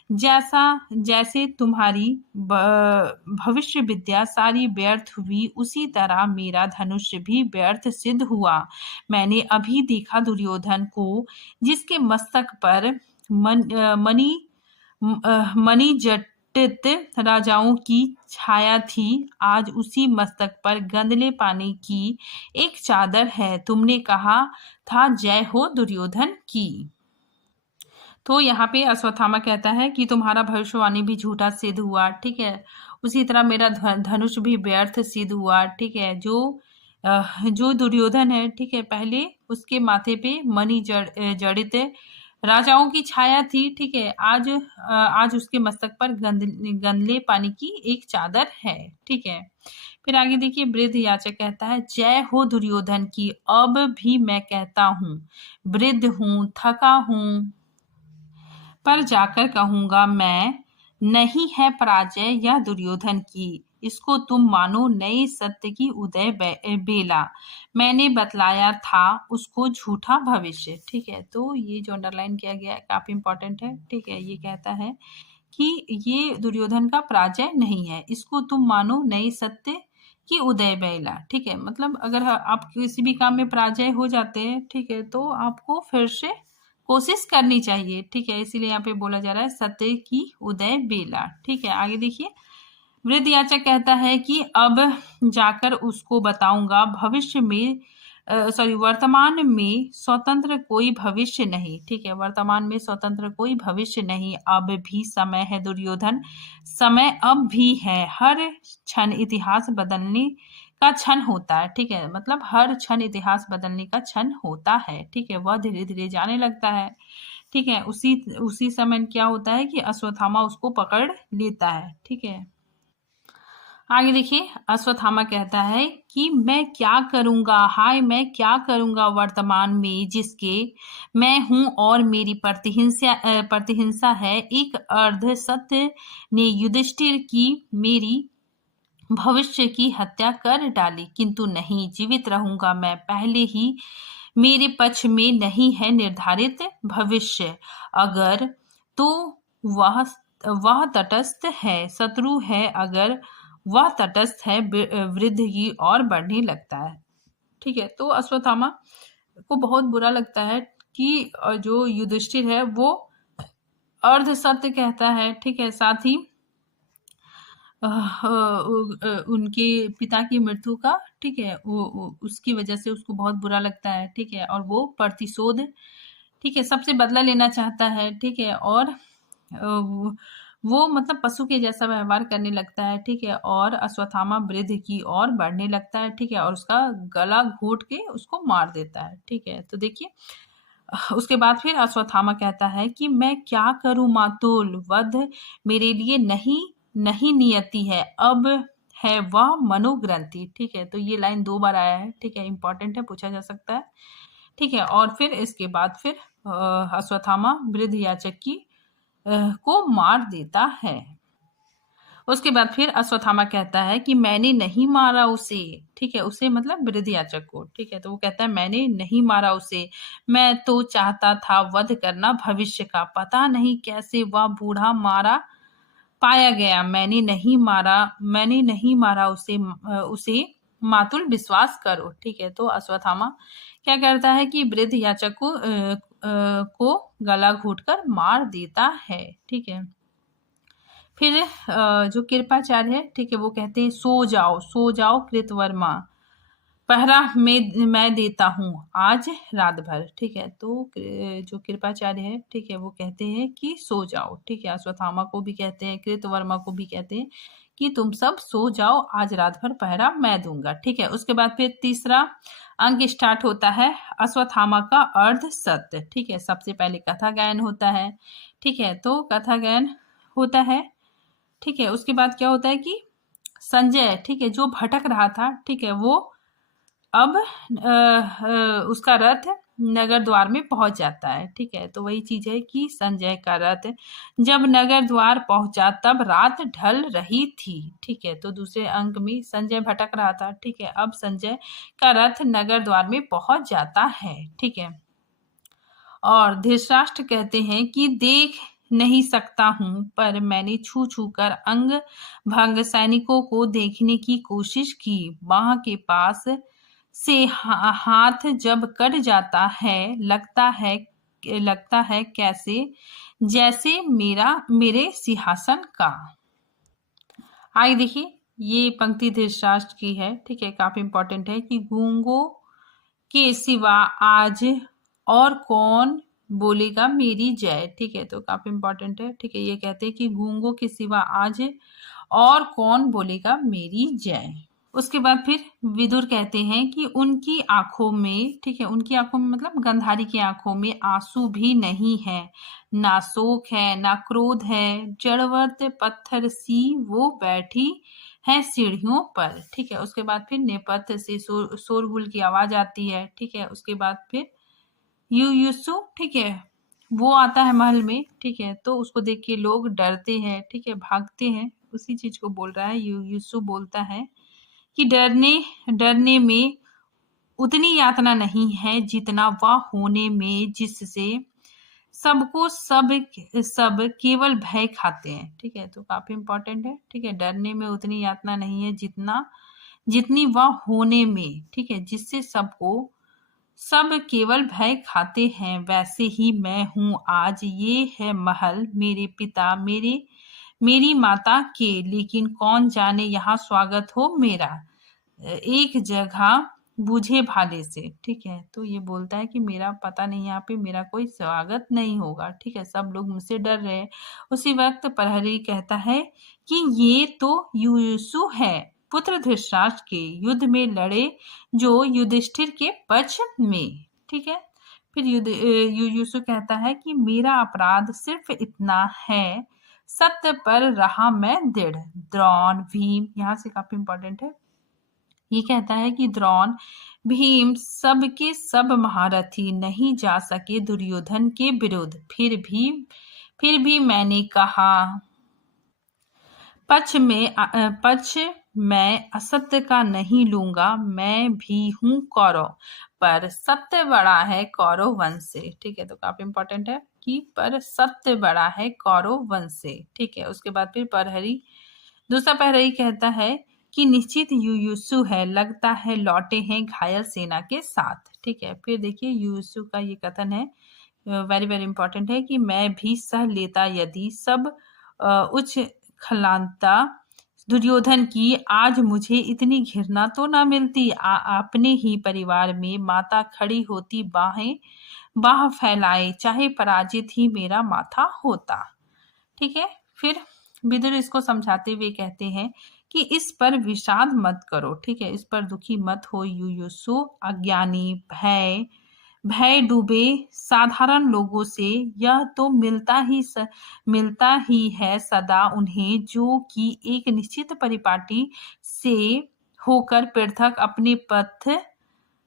जैसे तुम्हारी भविष्य विद्या सारी व्यर्थ हुई, उसी तरह मेरा धनुष भी व्यर्थ सिद्ध हुआ। मैंने अभी देखा दुर्योधन को, जिसके मस्तक पर मणि जटित राजाओं की छाया थी, आज उसी मस्तक पर गंदले पानी की एक चादर है। तुमने कहा था जय हो दुर्योधन की। तो यहाँ पे अश्वत्थामा कहता है कि तुम्हारा भविष्यवाणी भी झूठा सिद्ध हुआ, ठीक है, उसी तरह मेरा धनुष भी व्यर्थ सिद्ध हुआ, ठीक है। जो दुर्योधन है, ठीक है, पहले उसके माथे पे मणि जड़ित राजाओं की छाया थी, ठीक है, आज उसके मस्तक पर गंदले पानी की एक चादर है, ठीक है। फिर आगे देखिए, वृद्ध याचक कहता है, जय हो दुर्योधन की, अब भी मैं कहता हूँ, वृद्ध हूँ, थका हूँ, पर जाकर कहूंगा मैं, नहीं है पराजय यह दुर्योधन की, इसको तुम मानो नए सत्य की उदय बेला, मैंने बतलाया था उसको झूठा भविष्य, ठीक है। तो ये जो अंडरलाइन किया गया है काफी इंपॉर्टेंट है, ठीक है। ये कहता है कि ये दुर्योधन का पराजय नहीं है, इसको तुम मानो नए सत्य की उदय बेला, ठीक है। मतलब अगर आप किसी भी काम में पराजय हो जाते हैं, ठीक है, तो आपको फिर से कोशिश करनी चाहिए, ठीक है। इसीलिए यहाँ पे बोला जा रहा है सत्य की उदय बेला, ठीक है। आगे देखिए, वृद्ध याचक कहता है कि अब जाकर उसको बताऊंगा, भविष्य में वर्तमान में स्वतंत्र कोई भविष्य नहीं। ठीक है, वर्तमान में स्वतंत्र कोई भविष्य नहीं, अब भी समय है दुर्योधन, समय अब भी है, हर क्षण इतिहास बदलने का क्षण होता है। ठीक है, मतलब हर क्षण इतिहास बदलने का क्षण होता है। ठीक है, वह धीरे धीरे जाने लगता है। ठीक है, उसी उसी समय क्या होता है कि अश्वत्थामा उसको पकड़ लेता है। ठीक है, आगे देखिए, अश्वत्थामा कहता है कि मैं क्या करूंगा, हाय मैं क्या करूंगा वर्तमान में जिसके मैं हूं और मेरी प्रतिहिंसा है। एक अर्ध सत्य ने युधिष्ठिर की मेरी भविष्य की हत्या कर डाली, किंतु नहीं, जीवित रहूंगा मैं, पहले ही मेरे पक्ष में नहीं है निर्धारित भविष्य। अगर तो वह वह तटस्थ है, शत्रु है अगर वह तटस्थ है, वृद्ध की ओर बढ़ने लगता है। ठीक है, तो अश्वत्थामा को बहुत बुरा लगता है कि जो युधिष्ठिर है वो अर्ध सत्य कहता है। ठीक है, साथ ही उनके पिता की मृत्यु का, ठीक है, वो उसकी वजह से उसको बहुत बुरा लगता है। ठीक है, और वो प्रतिशोध, ठीक है, सबसे बदला लेना चाहता है। ठीक है, और वो मतलब पशु के जैसा व्यवहार करने लगता है। ठीक है, और अश्वत्थामा वृद्ध की ओर बढ़ने लगता है। ठीक है, और उसका गला घोट के उसको मार देता है। ठीक है, तो देखिए, उसके बाद फिर अश्वत्थामा कहता है कि मैं क्या करूं मातुल, वध मेरे लिए नहीं नहीं नियति है, अब है वह मनोग्रंथि। ठीक है, तो ये लाइन 2 बार आया है। ठीक है, इंपॉर्टेंट है, पूछा जा सकता है। ठीक है, और फिर इसके बाद फिर अश्वत्थामा वृद्ध याचक की को मार देता है। उसके बाद फिर अश्वत्थामा कहता है कि मैंने नहीं मारा उसे। ठीक है, उसे मतलब वृद्ध याचक को। ठीक है, तो वो कहता है मैंने नहीं मारा उसे, मैं तो चाहता था वध करना भविष्य का, पता नहीं कैसे वह बूढ़ा मारा पाया गया, मैंने नहीं मारा उसे, उसे मातुल विश्वास करो। ठीक है, तो अश्वत्थामा क्या करता है कि वृद्ध याचक को गला घोटकर मार देता है। ठीक है, फिर जो कृपाचार्य है, ठीक है, वो कहते हैं सो जाओ कृतवर्मा, पहरा मैं देता हूँ आज रात भर। ठीक है, तो जो कृपाचार्य है, ठीक है, वो कहते हैं कि सो जाओ। ठीक है, अश्वत्थामा को भी कहते हैं, कृतवर्मा को भी कहते हैं कि तुम सब सो जाओ, आज रात भर पहरा मैं दूंगा। ठीक है, उसके बाद फिर तीसरा अंक स्टार्ट होता है, अश्वत्थामा का अर्ध सत्य। ठीक है, सबसे पहले कथा गायन होता है। ठीक है, तो कथा गायन होता है। ठीक है, उसके बाद क्या होता है कि संजय, ठीक है, जो भटक रहा था, ठीक है, वो अब उसका रथ नगर द्वार में पहुंच जाता है। ठीक है, तो वही चीज है कि संजय का रथ जब नगर द्वार पहुंचा तब रात ढल रही थी। ठीक है, तो दूसरे अंक में संजय भटक रहा था। ठीक है, अब संजय का रथ नगर द्वार में पहुंच जाता है। ठीक है, और धृतराष्ट्र कहते हैं कि देख नहीं सकता हूं, पर मैंने छू छू कर अंग भंग सैनिकों को देखने की कोशिश की, बाह के पास से हाथ जब कट जाता है, लगता है कैसे जैसे मेरे सिंहासन का। आइए देखिए, ये पंक्ति धृतराष्ट्र की है। ठीक है, काफी इंपॉर्टेंट है कि गूंगों के सिवा आज और कौन बोलेगा मेरी जय। ठीक है, तो काफी इंपॉर्टेंट है। ठीक है, ये कहते हैं कि गूंगों के सिवा आज और कौन बोलेगा मेरी जय। उसके बाद फिर विदुर कहते हैं कि उनकी आंखों में, ठीक है, उनकी आंखों में मतलब गंधारी की आंखों में आंसू भी नहीं है, ना शोक है ना क्रोध है, जड़वत पत्थर सी वो बैठी है सीढ़ियों पर। ठीक है, उसके बाद फिर नेपथ्य से शोरगुल की आवाज आती है। ठीक है, उसके बाद फिर यूसु, ठीक है, वो आता है महल में। ठीक है, तो उसको देख के लोग डरते हैं, ठीक है, भागते हैं, उसी चीज को बोल रहा है। यूसु बोलता है कि डरने में उतनी यातना नहीं है जितना वह होने में जिससे सबको सब केवल भय खाते हैं। ठीक है, तो काफी इंपॉर्टेंट है। ठीक है, डरने में उतनी यातना नहीं है जितनी वह होने में, ठीक है, जिससे सब केवल भय खाते हैं, वैसे ही मैं हूं आज। ये है महल मेरे पिता मेरी माता के, लेकिन कौन जाने यहाँ स्वागत हो मेरा। एक जगह बूझे भाले से, ठीक है। तो ये बोलता है कि मेरा पता नहीं, यहाँ पे मेरा कोई स्वागत नहीं होगा, ठीक है, सब लोग मुझसे डर रहे हैं। उसी वक्त प्रहरी कहता है कि ये तो यूसु है, पुत्र धृतराष्ट्र के, युद्ध में लड़े जो युधिष्ठिर के पक्ष में, ठीक है। फिर यूसु कहता है कि मेरा अपराध सिर्फ इतना है, सत्य पर रहा मैं दृढ़। द्रोण, भीम, यहाँ से काफी इंपॉर्टेंट है, ये कहता है कि द्रोण, भीम सबके सब महारथी नहीं जा सके दुर्योधन के विरुद्ध, फिर भी मैंने कहा, पक्ष मैं असत्य का नहीं लूंगा, मैं भी हूं कौरव, पर सत्य बड़ा है कौरव वंश से, ठीक है। तो काफी इंपॉर्टेंट है कि पर सत्य बड़ा है कौरव वंश से, ठीक है। उसके बाद फिर दूसरा प्रहरी कहता है कि निश्चित यूयुत्सु है, लगता है लौटे हैं घायल सेना के साथ, ठीक है। फिर देखिए यूयुत्सु का ये कथन है, वेरी वेरी इंपॉर्टेंट है कि मैं भी सह लेता यदि सब उच्च खलांता दुर्योधन की, आज मुझे इतनी घृणा तो ना मिलती, अपने ही परिवार में माता खड़ी होती, बाह फैलाए, चाहे पराजित ही मेरा माथा होता, ठीक है। फिर विदुर इसको समझाते हुए कहते हैं कि इस पर विषाद मत करो, ठीक है, इस पर दुखी मत हो यूयुत्सु, अज्ञानी भय डूबे साधारण लोगों से यह तो मिलता ही है सदा उन्हें, जो कि एक निश्चित परिपाटी से होकर पृथक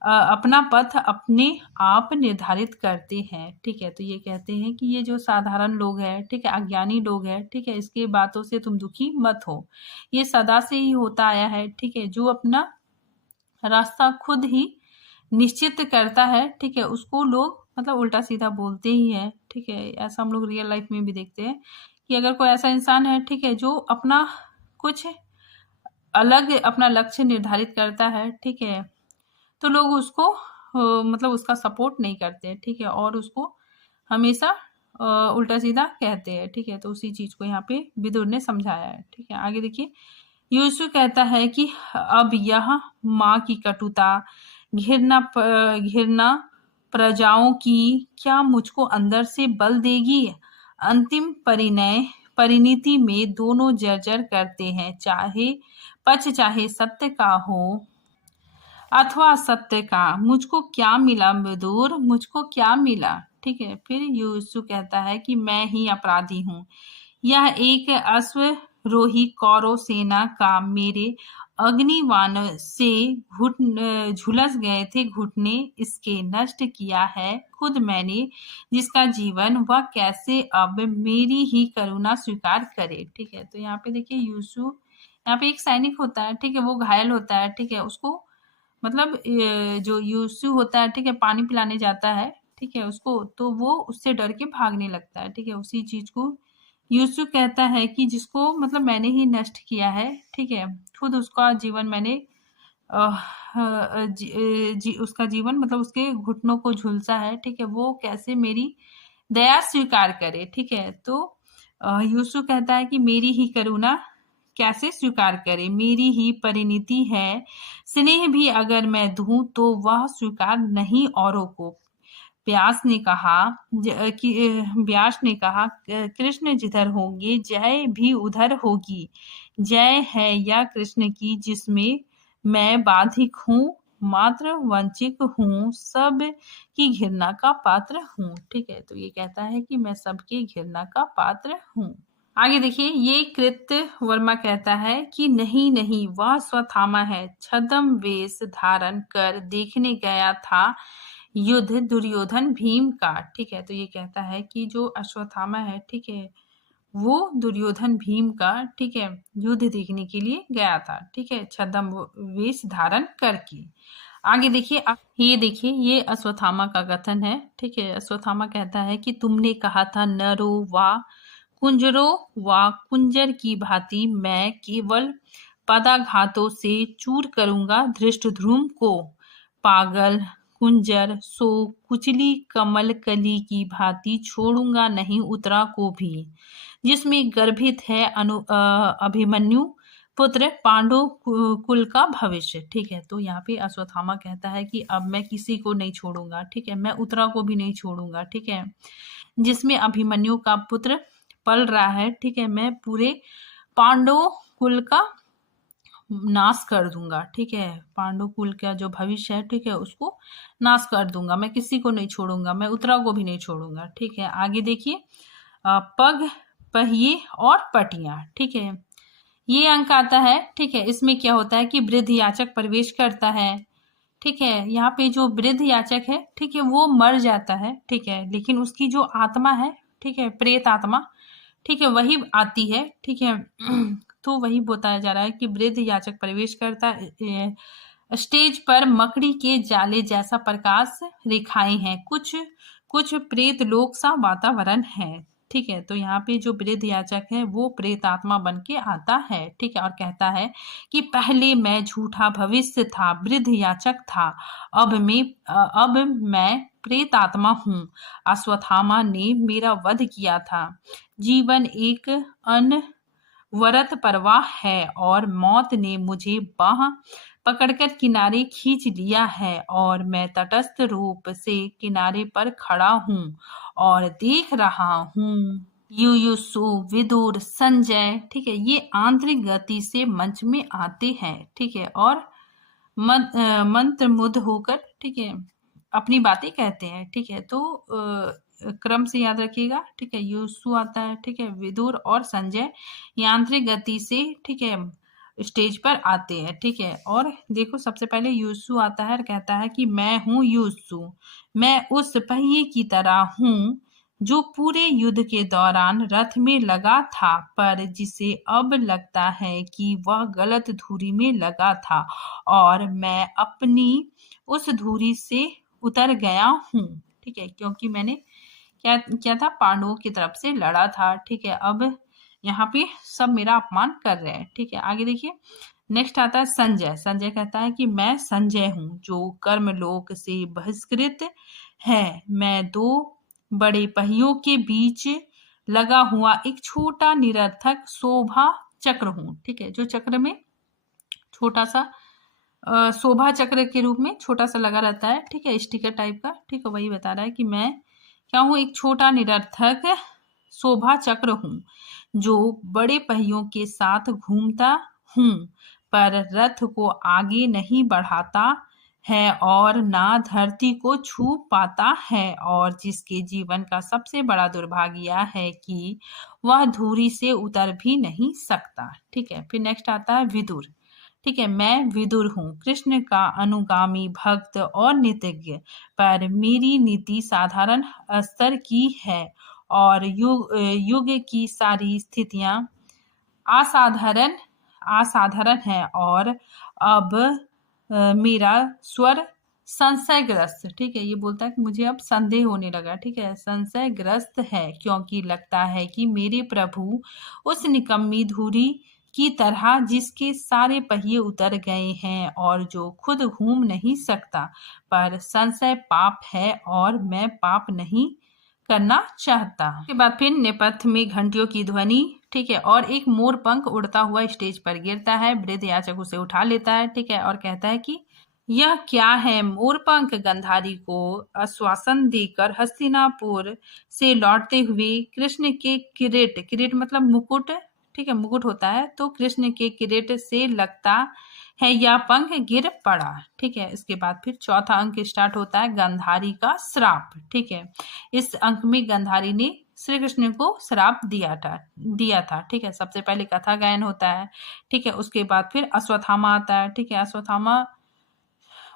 अपना पथ अपने आप निर्धारित करते हैं, ठीक है। तो ये कहते हैं कि ये जो साधारण लोग हैं, ठीक है, अज्ञानी लोग हैं, ठीक है, इसके बातों से तुम दुखी मत हो, ये सदा से ही होता आया है, ठीक है। जो अपना रास्ता खुद ही निश्चित करता है, ठीक है, उसको लोग मतलब उल्टा सीधा बोलते ही है, ठीक है। ऐसा हम लोग रियल लाइफ में भी देखते हैं कि अगर कोई ऐसा इंसान है, ठीक है, जो अपना कुछ अलग अपना लक्ष्य निर्धारित करता है, ठीक है, तो लोग उसको मतलब उसका सपोर्ट नहीं करते हैं, ठीक है, और उसको हमेशा उल्टा सीधा कहते हैं, ठीक है। तो उसी चीज को यहाँ पे विदुर ने समझाया है, ठीक है। आगे देखिए यूसुफ कहता है कि अब यह माँ की कटुता, घृणा प्रजाओं की क्या मुझको अंदर से बल देगी, अंतिम परिणति में दोनों जर्जर करते हैं, चाहे सत्य का हो अथवा सत्य का, मुझको क्या मिला विदुर, मुझको क्या मिला, ठीक है। फिर यूसुफ कहता है कि मैं ही अपराधी हूँ, यह एक अश्वरोही कौरव सेना का मेरे अग्निबाण से झुलस गए थे घुटने, इसके नष्ट किया है खुद मैंने, जिसका जीवन वह कैसे अब मेरी ही करुणा स्वीकार करे, ठीक है। तो यहाँ पे देखिए यूसुफ, यहाँ पे एक सैनिक होता है, ठीक है, वो घायल होता है, ठीक है, उसको मतलब जो यूसुफ होता है, ठीक है, पानी पिलाने जाता है, ठीक है, उसको, तो वो उससे डर के भागने लगता है, ठीक है। उसी चीज को यूसुफ कहता है कि जिसको मतलब मैंने ही नष्ट किया है, ठीक है, खुद उसका जीवन मैंने उसका जीवन मतलब उसके घुटनों को झुलसा है, ठीक है, वो कैसे मेरी दया स्वीकार करे, ठीक है। तो यूसुफ कहता है कि मेरी ही करुणा कैसे स्वीकार करे, मेरी ही परिणति है, स्नेह भी अगर मैं दूं तो वह स्वीकार नहीं औरों को। व्यास ने कहा कृष्ण जिधर होंगे जय भी उधर होगी, जय है या कृष्ण की जिसमें मैं बाधिक हूँ, मात्र वंचित हूँ, सब की घृणा का पात्र हूँ, ठीक है। तो ये कहता है कि मैं सबकी घृणा का पात्र हूँ। आगे देखिए ये कृत्य वर्मा कहता है कि नहीं नहीं, वह स्वथामा है, छद्म वेश धारण कर देखने गया था युद्ध दुर्योधन भीम का, ठीक है। तो ये कहता है कि जो अश्वत्थामा है, ठीक है, वो दुर्योधन भीम का, ठीक है, युद्ध देखने के लिए गया था, ठीक है, छद्म वेश धारण करके। आगे देखिए ये अश्वत्थामा का कथन है, ठीक है। अश्वत्थामा कहता है कि तुमने कहा था नरो वा कुंजर की भांति मैं केवल पदाघातों से चूर करूंगा धृष्टद्युम्न को, पागल कुंजर सो कुचली कमल कली की भांति छोड़ूंगा नहीं उत्तरा को भी, जिसमें गर्भित है अभिमन्यु, पुत्र पांडु कुल का भविष्य। ठीक है, तो यहाँ पे अश्वत्थामा कहता है कि अब मैं किसी को नहीं छोड़ूंगा। ठीक है, मैं उत्तरा को भी नहीं छोड़ूंगा। ठीक है, जिसमें अभिमन्यु का पुत्र पल रहा है। ठीक है, मैं पूरे पांडव कुल का नाश कर दूंगा। ठीक है, पांडव कुल का जो भविष्य है, ठीक है, उसको नाश कर दूंगा। मैं किसी को नहीं छोड़ूंगा, मैं उत्तरा को भी नहीं छोड़ूंगा। ठीक है, आगे देखिए, पग, पहिए और पटियां। ठीक है, ये अंक आता है। ठीक है, इसमें क्या होता है कि वृद्ध याचक प्रवेश करता है। ठीक है, यहाँ पे जो वृद्ध याचक है, ठीक है, वो मर जाता है। ठीक है, लेकिन उसकी जो आत्मा है, ठीक है, प्रेत आत्मा, ठीक है, वही आती है। ठीक है, तो वही बताया जा रहा है कि वृद्ध याचक प्रवेश करता है। स्टेज पर मकड़ी के जाले जैसा प्रकाश रेखाएं हैं, कुछ कुछ प्रेत लोक सा वातावरण है। ठीक है, तो यहाँ पे जो वृद्ध याचक है वो प्रेत आत्मा बन के आता है। ठीक है, और कहता है कि पहले मैं झूठा भविष्य था, वृद्ध याचक था, अब मैं प्रेत आत्मा हूँ। अश्वत्थामा ने मेरा वध किया था। जीवन एक अनवरत प्रवाह है और मौत ने मुझे बाह पकड़कर किनारे खींच लिया है, और मैं तटस्थ रूप से किनारे पर खड़ा हूँ और देख रहा हूँ। युयुत्सु, विदुर, संजय, ठीक है, ये आंतरिक गति से मंच में आते हैं। ठीक है, और मंत्रमुग्ध होकर, ठीक है, अपनी बातें कहते हैं। ठीक है, तो क्रम से याद रखिएगा। ठीक है, युयुत्सु आता है, ठीक है, विदुर और संजय यांत्रिक गति से, ठीक है, स्टेज पर आते हैं। ठीक है, और देखो सबसे पहले युयुत्सु आता है और कहता है कि मैं हूँ युयुत्सु, मैं उस पहिए की तरह हूँ जो पूरे युद्ध के दौरान रथ में लगा था, पर जिसे अब लगता है कि वह गलत धुरी में लगा था और मैं अपनी उस धुरी से उतर गया हूँ। ठीक है, क्योंकि मैंने क्या क्या था, पांडवों की तरफ से लड़ा था। ठीक है, अब यहाँ पे सब मेरा अपमान कर रहे हैं। ठीक है, आगे देखिए, नेक्स्ट आता है संजय। संजय कहता है कि मैं संजय हूँ जो कर्मलोक से बहिष्कृत है। मैं दो बड़े पहियों के बीच लगा हुआ एक छोटा निरर्थक शोभा चक्र हूँ। ठीक है, जो चक्र में छोटा सा शोभा चक्र के रूप में छोटा सा लगा रहता है। ठीक है, स्टिकर टाइप का। ठीक है, वही बता रहा है कि मैं क्या हूँ, एक छोटा निरर्थक शोभा चक्र हूँ जो बड़े पहियों के साथ घूमता हूँ, पर रथ को आगे नहीं बढ़ाता है और ना धरती को छू पाता है, और जिसके जीवन का सबसे बड़ा दुर्भाग्य यह है कि वह धुरी से उतर भी नहीं सकता। ठीक है, फिर नेक्स्ट आता है विदुर। ठीक है, मैं विदुर हूँ, कृष्ण का अनुगामी भक्त और नीतिज्ञ, पर मेरी नीति साधारण स्तर की है और युग की सारी स्थितियां असाधारण असाधारण है, और अब मेरा स्वर संशयग्रस्त। ठीक है, ये बोलता है कि मुझे अब संदेह होने लगा। ठीक है, संशयग्रस्त है, क्योंकि लगता है कि मेरे प्रभु उस निकम्मी धुरी की तरह जिसके सारे पहिए उतर गए हैं और जो खुद घूम नहीं सकता, पर संशय पाप है और मैं पाप नहीं करना चाहता। उसके बाद फिर नेपथ्य में घंटियों की ध्वनि। ठीक है, और एक मोर पंख उड़ता हुआ स्टेज पर गिरता है। वृद्ध याचक उसे उठा लेता है। ठीक है, और कहता है कि यह क्या है। मोरपंख गंधारी को आश्वासन देकर हस्तिनापुर से लौटते हुए कृष्ण के किरीट, किरीट मतलब मुकुट, ठीक है, मुकुट होता है, तो कृष्ण के किरीट से लगता है यह पंख गिर पड़ा। ठीक है, इसके बाद फिर चौथा अंक स्टार्ट होता है, गंधारी का श्राप। ठीक है, इस अंक में गंधारी ने श्री कृष्ण को श्राप दिया था। ठीक है, सबसे पहले कथा गायन होता है। ठीक है, उसके बाद फिर अश्वत्थामा आता है। ठीक है, अश्वत्थामा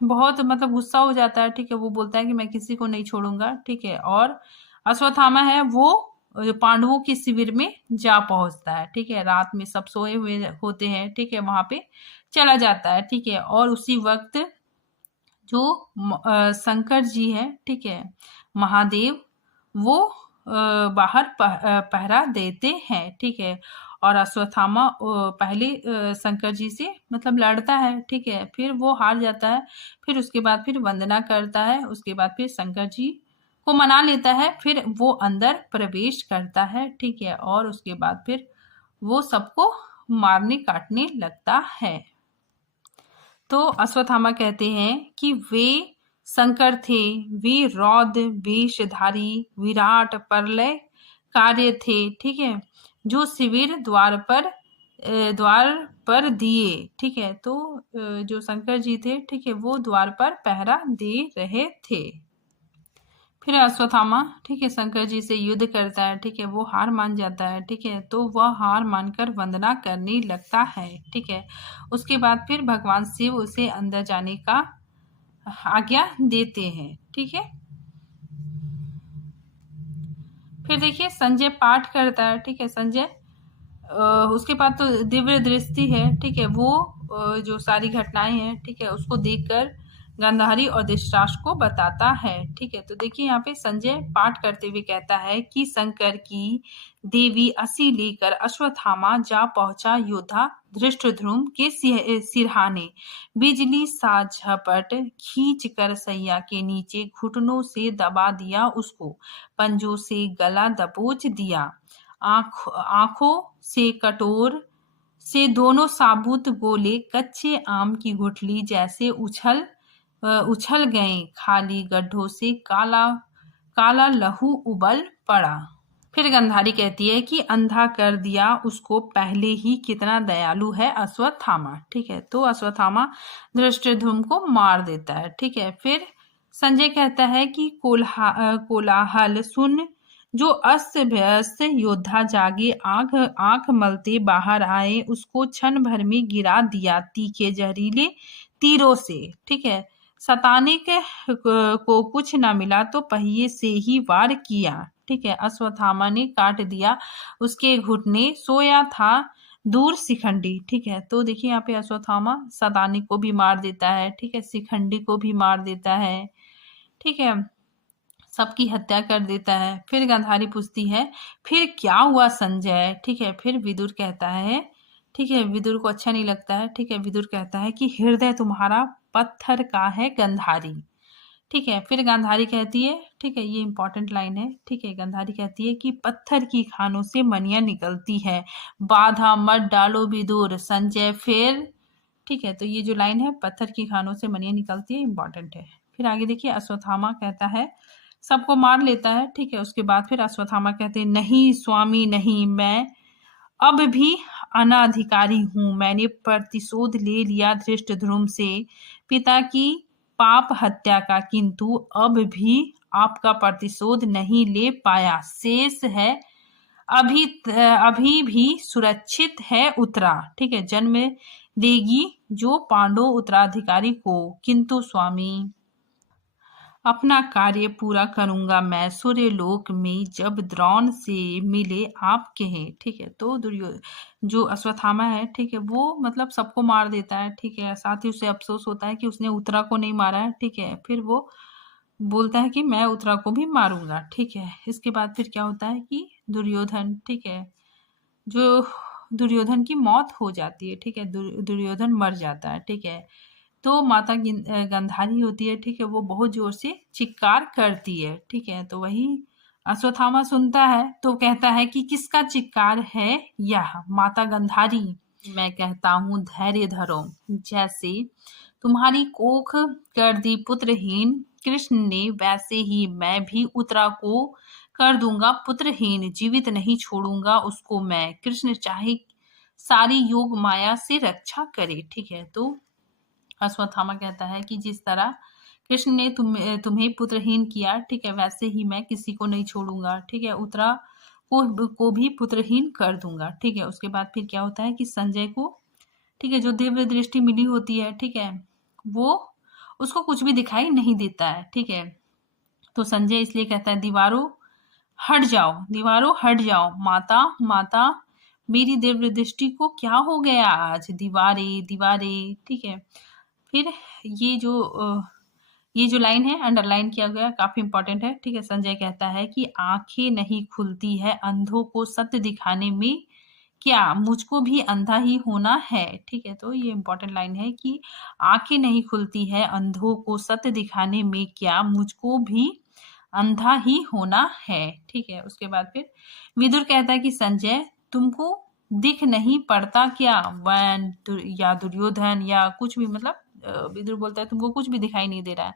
बहुत मतलब गुस्सा हो जाता है। ठीक है, वो बोलता है कि मैं किसी को नहीं छोड़ूंगा। ठीक है, और अश्वत्थामा है वो पांडवों के शिविर में जा पहुंचता है। ठीक है, रात में सब सोए हुए होते हैं। ठीक है, वहां पे चला जाता है। ठीक है, और उसी वक्त जो शंकर जी है, ठीक है, महादेव, वो बाहर पहरा देते हैं। ठीक है, और अश्वत्थामा पहले शंकर जी से मतलब लड़ता है। ठीक है, फिर वो हार जाता है, फिर उसके बाद फिर वंदना करता है, उसके बाद फिर शंकर जी को मना लेता है, फिर वो अंदर प्रवेश करता है। ठीक है, और उसके बाद फिर वो सबको मारने काटने लगता है। तो अश्वत्थामा कहते हैं कि वे शंकर थे, वे रौद्र वेशधारी विराट प्रलय कार्य थे, ठीक है, जो शिविर द्वार पर दिए, ठीक है। तो जो शंकर जी थे, ठीक है, वो द्वार पर पहरा दे रहे थे। फिर अश्वत्थामा, ठीक है, शंकर जी से युद्ध करता है, ठीक है, वो हार मान जाता है, ठीक है, तो वह हार मानकर वंदना करने लगता है, ठीक है। उसके बाद फिर भगवान शिव उसे अंदर जाने का आज्ञा देते हैं, ठीक है। फिर देखिए संजय पाठ करता है, ठीक है, संजय उसके बाद तो दिव्य दृष्टि है, ठीक है, वो जो सारी घटनाएं हैं, ठीक है, उसको देखकर गांधारी और धृतराष्ट्र को बताता है, ठीक है। तो देखिए यहाँ पे संजय पाठ करते हुए कहता है कि शंकर की देवी असी लेकर अश्वत्थामा जा पहुंचा योद्धा धृष्टद्युम्न के सिरहाने, बिजली सा झपट खींच कर सैया के नीचे घुटनों से दबा दिया, उसको पंजों से गला दबोच दिया, आंखों से कटोर से दोनों साबुत गोले कच्चे आम की गुठली जैसे उछल गए, खाली गड्ढों से काला काला लहू उबल पड़ा। फिर गंधारी कहती है कि अंधा कर दिया उसको पहले ही, कितना दयालु है अश्वत्थामा, ठीक है। तो अश्वत्थामा धृष्टद्युम्न को मार देता है, ठीक है। फिर संजय कहता है कि कोलाहल सुन जो अस्त व्यस्त योद्धा जागे, आंख आंख मलते बाहर आए, उसको क्षण भर में गिरा दिया तीखे जहरीले तीरों से, ठीक है। सताने को कुछ न मिला तो पहिए से ही वार किया, ठीक है। अश्वत्थामा ने काट दिया उसके घुटने, सोया था दूर शिखंडी, ठीक है। तो देखिए यहाँ पे अश्वत्थामा सतानी को भी मार देता है, ठीक है, शिखंडी को भी मार देता है, ठीक है, सबकी हत्या कर देता है। फिर गांधारी पूछती है फिर क्या हुआ संजय, ठीक है। फिर विदुर कहता है, ठीक है, विदुर को अच्छा नहीं लगता है, ठीक है, विदुर कहता है कि हृदय तुम्हारा पत्थर का है गंधारी, ठीक है। फिर गांधारी कहती है, ठीक है, ये इंपॉर्टेंट लाइन है, ठीक है, गांधारी कहती है कि पत्थर की खानों से मनिया निकलती है, बाधा मत डालो विदुर संजय फिर, ठीक है। तो ये जो लाइन है पत्थर की खानों से मनिया निकलती है, इंपॉर्टेंट है। फिर आगे देखिए अश्वत्थामा कहता है सबको मार लेता है, ठीक है। उसके बाद फिर अश्वत्थामा कहते हैं नहीं स्वामी नहीं, मैं अब भी अनाधिकारी हूँ, मैंने प्रतिशोध ले लिया धृष्टद्युम्न से पिता की पाप हत्या का, किंतु अब भी आपका प्रतिशोध नहीं ले पाया, शेष है अभी अभी भी सुरक्षित है उत्तरा, ठीक है, जन्म देगी जो पांडव उत्तराधिकारी को, किंतु स्वामी अपना कार्य पूरा करूंगा मैं सूर्य लोक में जब द्रोण से मिले आप कहे, ठीक है। तो जो अश्वत्थामा है, ठीक है, वो मतलब सबको मार देता है, ठीक है, साथ ही उसे अफसोस होता है कि उसने उत्तरा को नहीं मारा है, ठीक है। फिर वो बोलता है कि मैं उत्तरा को भी मारूंगा, ठीक है। इसके बाद फिर क्या होता है कि दुर्योधन, ठीक है, जो दुर्योधन की मौत हो जाती है, ठीक है, दुर्योधन मर जाता है, ठीक है। तो माता गंधारी होती है, ठीक है, वो बहुत जोर से चित्कार करती है, ठीक है। तो वही अश्वत्थामा सुनता है तो कहता है कि किसका चित्कार है यह माता गंधारी, मैं कहता हूँ धैर्य धरो, जैसे तुम्हारी कोख कर दी पुत्रहीन कृष्ण ने, वैसे ही मैं भी उत्तरा को कर दूंगा पुत्रहीन, जीवित नहीं छोड़ूंगा उसको मैं, कृष्ण चाहे सारी योग माया से रक्षा करे, ठीक है। तो अश्वत्थामा कहता है कि जिस तरह कृष्ण ने तुम्हें पुत्रहीन किया, ठीक है, वैसे ही मैं किसी को नहीं छोड़ूंगा, ठीक है, उत्तरा को भी पुत्रहीन कर दूंगा, ठीक है। उसके बाद फिर क्या होता है कि संजय को, ठीक है, जो दिव्य दृष्टि मिली होती है, ठीक है, वो उसको कुछ भी दिखाई नहीं देता है, ठीक है। तो संजय इसलिए कहता है दीवारों हट जाओ, दीवारों हट जाओ, माता माता मेरी दिव्य दृष्टि को क्या हो गया आज, दीवारें दीवारें, ठीक है। फिर ये जो लाइन है अंडरलाइन किया गया, काफी इंपॉर्टेंट है, ठीक है। संजय कहता है कि आंखें नहीं खुलती है अंधों को सत्य दिखाने में, क्या मुझको भी अंधा ही होना है, ठीक है। तो ये इंपॉर्टेंट लाइन है कि आंखें नहीं खुलती है अंधों को सत्य दिखाने में, क्या मुझको भी अंधा ही होना है, ठीक है। उसके बाद फिर विदुर कहता है कि संजय तुमको दिख नहीं पड़ता क्या? वन या दुर्योधन या कुछ भी, मतलब विदुर बोलता है तुमको कुछ भी दिखाई नहीं दे रहा है,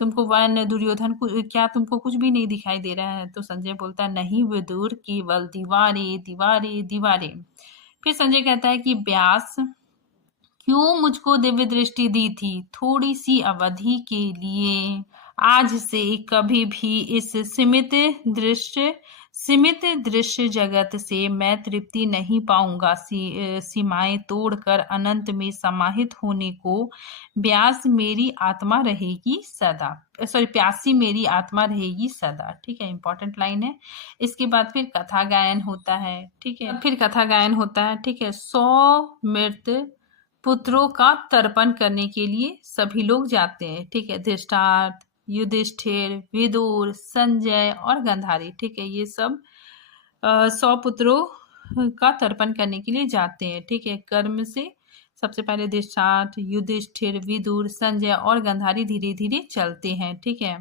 तुमको वन दुर्योधन क्या तुमको कुछ भी नहीं दिखाई दे रहा है? तो संजय बोलता है नहीं विदुर, केवल दीवारें दीवारें दीवारें। फिर संजय कहता है कि व्यास, क्यों मुझको दिव्य दृष्टि दी थी थोड़ी सी अवधि के लिए? आज से कभी भी इस सीमित दृश्य जगत से मैं तृप्ति नहीं पाऊंगा। सीमाएं तोड़कर अनंत में समाहित होने को व्यास मेरी आत्मा रहेगी सदा, सॉरी प्यासी मेरी आत्मा रहेगी सदा। ठीक है, इंपॉर्टेंट लाइन है। इसके बाद फिर कथा गायन होता है। ठीक है, फिर कथा गायन होता है। ठीक है, 100 मृत पुत्रों का तर्पण करने के लिए सभी लोग जाते हैं। ठीक है, धृतराष्ट्र, युधिष्ठिर, विदुर, संजय और गांधारी, ठीक है, ये सब 100 पुत्रों का तर्पण करने के लिए जाते हैं। ठीक है, कर्म से सबसे पहले धृतराष्ट्र, युधिष्ठिर, विदुर, संजय और गांधारी धीरे धीरे चलते हैं। ठीक है,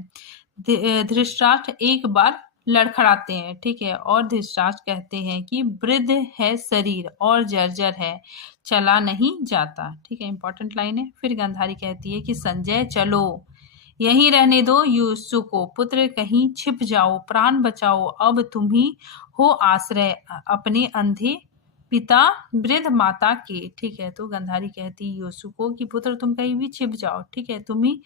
धृतराष्ट्र एक बार लड़खड़ाते हैं। ठीक है, और धृतराष्ट्र कहते हैं कि वृद्ध है शरीर और जर्जर है, चला नहीं जाता। ठीक है, इंपॉर्टेंट लाइन है। फिर गांधारी कहती है कि संजय चलो, यहीं रहने दो युसु को, पुत्र कहीं छिप जाओ, प्राण बचाओ, अब तुम ही हो आश्रय अपने अंधे पिता वृद्ध माता के। ठीक है, तो गांधारी कहती युसु को कि पुत्र तुम कहीं भी छिप जाओ, ठीक है, तुम ही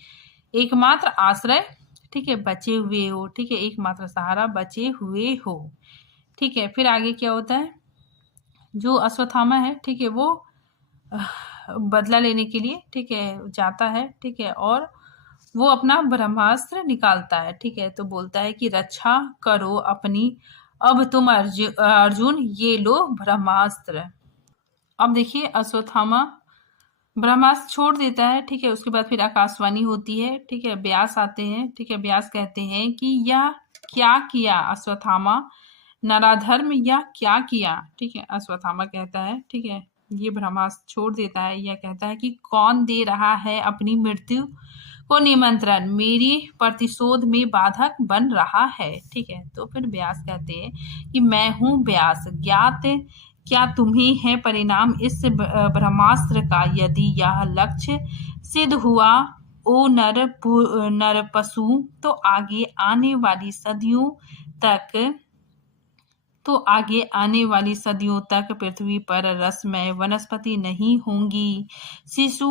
एकमात्र आश्रय, ठीक है, बचे हुए हो। ठीक है, एकमात्र सहारा बचे हुए हो। ठीक है, फिर आगे क्या होता है, जो अश्वत्थामा है, ठीक है, वो बदला लेने के लिए, ठीक है, जाता है। ठीक है, और वो अपना ब्रह्मास्त्र निकालता है। ठीक है, तो बोलता है कि रक्षा करो अपनी, अब तुम अर्जुन ये लो ब्रह्मास्त्र। अब देखिए अश्वत्थामा ब्रह्मास्त्र छोड़ देता है। ठीक है, उसके बाद फिर आकाशवाणी होती है। ठीक है, व्यास आते हैं। ठीक है, व्यास कहते हैं कि यह क्या किया अश्वत्थामा, नराधर्म यह क्या किया? ठीक है, अश्वत्थामा कहता है, ठीक है, ये ब्रह्मास्त्र छोड़ देता है। यह कहता है कि कौन दे रहा है अपनी मृत्यु को निमंत्रण, मेरी प्रतिशोध में बाधक बन रहा है। ठीक है, तो फिर व्यास कहते हैं कि मैं हूं व्यास, ज्ञात क्या तुम्हें है परिणाम इस ब्रह्मास्त्र का? यदि यह लक्ष्य सिद्ध हुआ ओ नर पशु, तो आगे आने वाली सदियों तक पृथ्वी पर रसमय वनस्पति नहीं होंगी, शिशु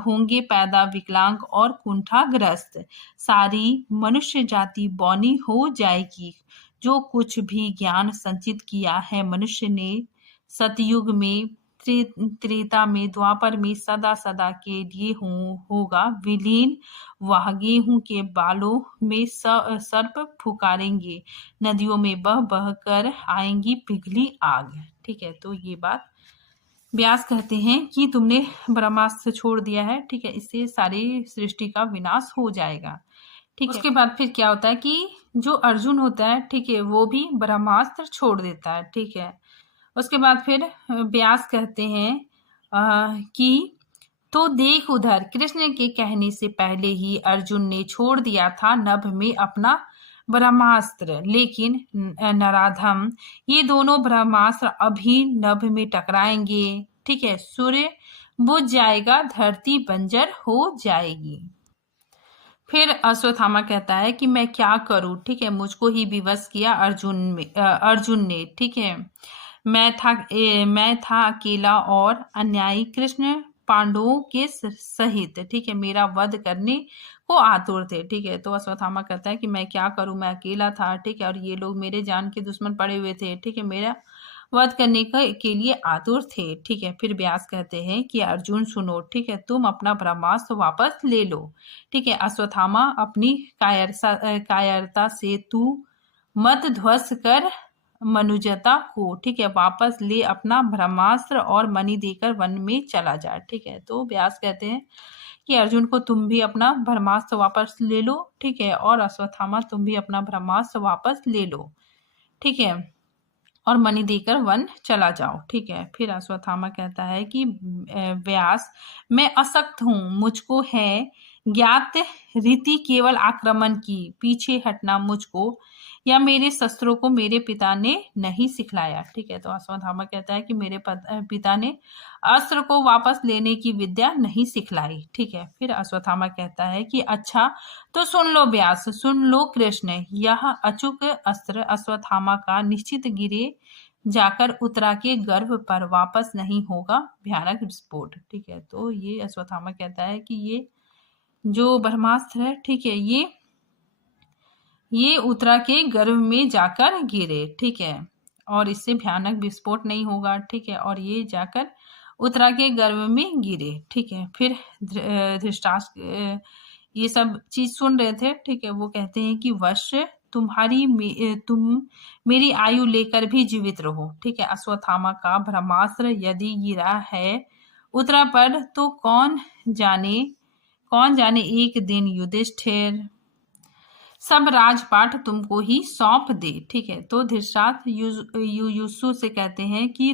होंगे पैदा विकलांग और कुंठाग्रस्त, सारी मनुष्य जाति बौनी हो जाएगी। जो कुछ भी ज्ञान संचित किया है मनुष्य ने सतयुग में, त्रेता में, द्वापर में सदा सदा के लिए होगा विलीन। वह गेहूं के बालों में सर्प फुकारेंगे, नदियों में बह बह कर आएंगी पिघली आग। ठीक है, तो ये बात व्यास कहते हैं कि तुमने ब्रह्मास्त्र छोड़ दिया है। ठीक है, इससे सारी सृष्टि का विनाश हो जाएगा। ठीक है, उसके बाद फिर क्या होता है कि जो अर्जुन होता है, ठीक है, वो भी ब्रह्मास्त्र छोड़ देता है। ठीक है, उसके बाद फिर व्यास कहते हैं कि तो देख उधर, कृष्ण के कहने से पहले ही अर्जुन ने छोड़ दिया था नभ में अपना ब्रह्मास्त्र, लेकिन नराधम ये दोनों ब्रह्मास्त्र अभी नभ में टकराएंगे। ठीक है, सूर्य बुझ जाएगा, धरती बंजर हो जाएगी। फिर अश्वत्थामा कहता है कि मैं क्या करूं? ठीक है, मुझको ही विवश किया अर्जुन ने। ठीक है, मैं था अकेला और अन्यायी, कृष्ण पांडवों के सहित, ठीक है, मेरा वध करने को आतुर थे। ठीक है, तो अश्वत्थामा कहता है कि मैं क्या करूं, मैं अकेला था, ठीक है, और ये लोग मेरे जान के दुश्मन पड़े हुए थे, ठीक है, मेरा वध करने के लिए आतुर थे। ठीक है, फिर व्यास कहते हैं कि अर्जुन सुनो, ठीक है, तुम अपना ब्रह्मास्त्र वापस ले लो। ठीक है, अश्वत्थामा अपनी कायरता से तू मत ध्वस्त कर मनुजता को, ठीक है, वापस ले अपना ब्रह्मास्त्र और मणि देकर वन में चला जा। ठीक है, तो व्यास कहते हैं कि अर्जुन को तुम भी अपना ब्रह्मास्त्र वापस ले लो। ठीक है, और अश्वत्थामा तुम भी अपना ब्रह्मास्त्र वापस ले लो। ठीक है, और मणि देकर वन चला जाओ। ठीक है, फिर अश्वत्थामा कहता है कि व्यास मैं अशक्त हूँ, मुझको है ज्ञात रीति केवल आक्रमण की, पीछे हटना मुझको या मेरे शस्त्रों को मेरे पिता ने नहीं सिखलाया। ठीक है, तो अश्वत्थामा कहता है कि मेरे पिता ने अस्त्र को वापस लेने की विद्या नहीं सिखलाई। ठीक है, फिर अश्वत्थामा कहता है कि अच्छा तो सुन लो व्यास, सुन लो कृष्ण, यह अचूक अस्त्र अश्वत्थामा का निश्चित गिरे जाकर उतरा के गर्भ पर वापस नहीं होगा, भयानक विस्फोट। ठीक है, तो ये अश्वत्थामा कहता है कि ये जो ब्रह्मास्त्र है, ठीक है, ये उत्तरा के गर्भ में जाकर गिरे। ठीक है, और इससे भयानक विस्फोट नहीं होगा। ठीक है, और ये जाकर उत्तरा के गर्भ में गिरे। ठीक है, फिर धृतराष्ट्र ये सब चीज सुन रहे थे। ठीक है, वो कहते हैं कि वश तुम मेरी आयु लेकर भी जीवित रहो। ठीक है, अश्वत्थामा का ब्रह्मास्त्र यदि गिरा है उत्तरा पर तो कौन जाने एक दिन युधिष्ठिर सब राजपाट तुमको ही सौंप दे। ठीक है, तो धृतराष्ट्र युयुत्सु से कहते हैं कि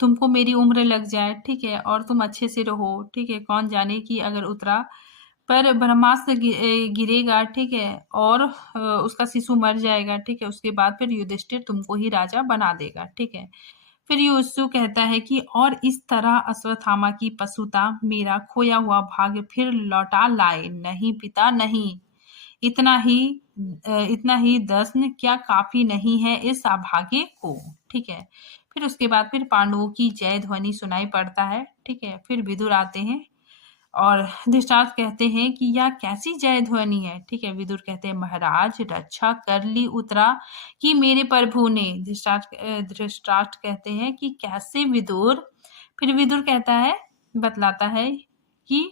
तुमको मेरी उम्र लग जाए। ठीक है, और तुम अच्छे से रहो। ठीक है, कौन जाने कि अगर उत्तरा पर ब्रह्मास्त्र गिरेगा, ठीक है, और उसका शिशु मर जाएगा। ठीक है, उसके बाद फिर युधिष्ठिर तुमको ही राजा बना देगा। ठीक है, फिर युयुत्सु कहता है कि और इस तरह अश्वत्थामा की पशुता मेरा खोया हुआ भाग्य फिर लौटा लाए। नहीं पिता नहीं, इतना ही दर्शन क्या काफी नहीं है इस अभागे को। ठीक है, फिर उसके बाद फिर पांडवों की जय ध्वनि सुनाई पड़ता है। ठीक है, फिर विदुर आते हैं और धृतराष्ट्र कहते हैं कि यह कैसी जय ध्वनि है। ठीक है, विदुर कहते हैं महाराज रक्षा कर ली उत्तरा कि मेरे प्रभु ने। धृतराष्ट्र कहते हैं कि कैसे विदुर। फिर विदुर कहता है, बतलाता है कि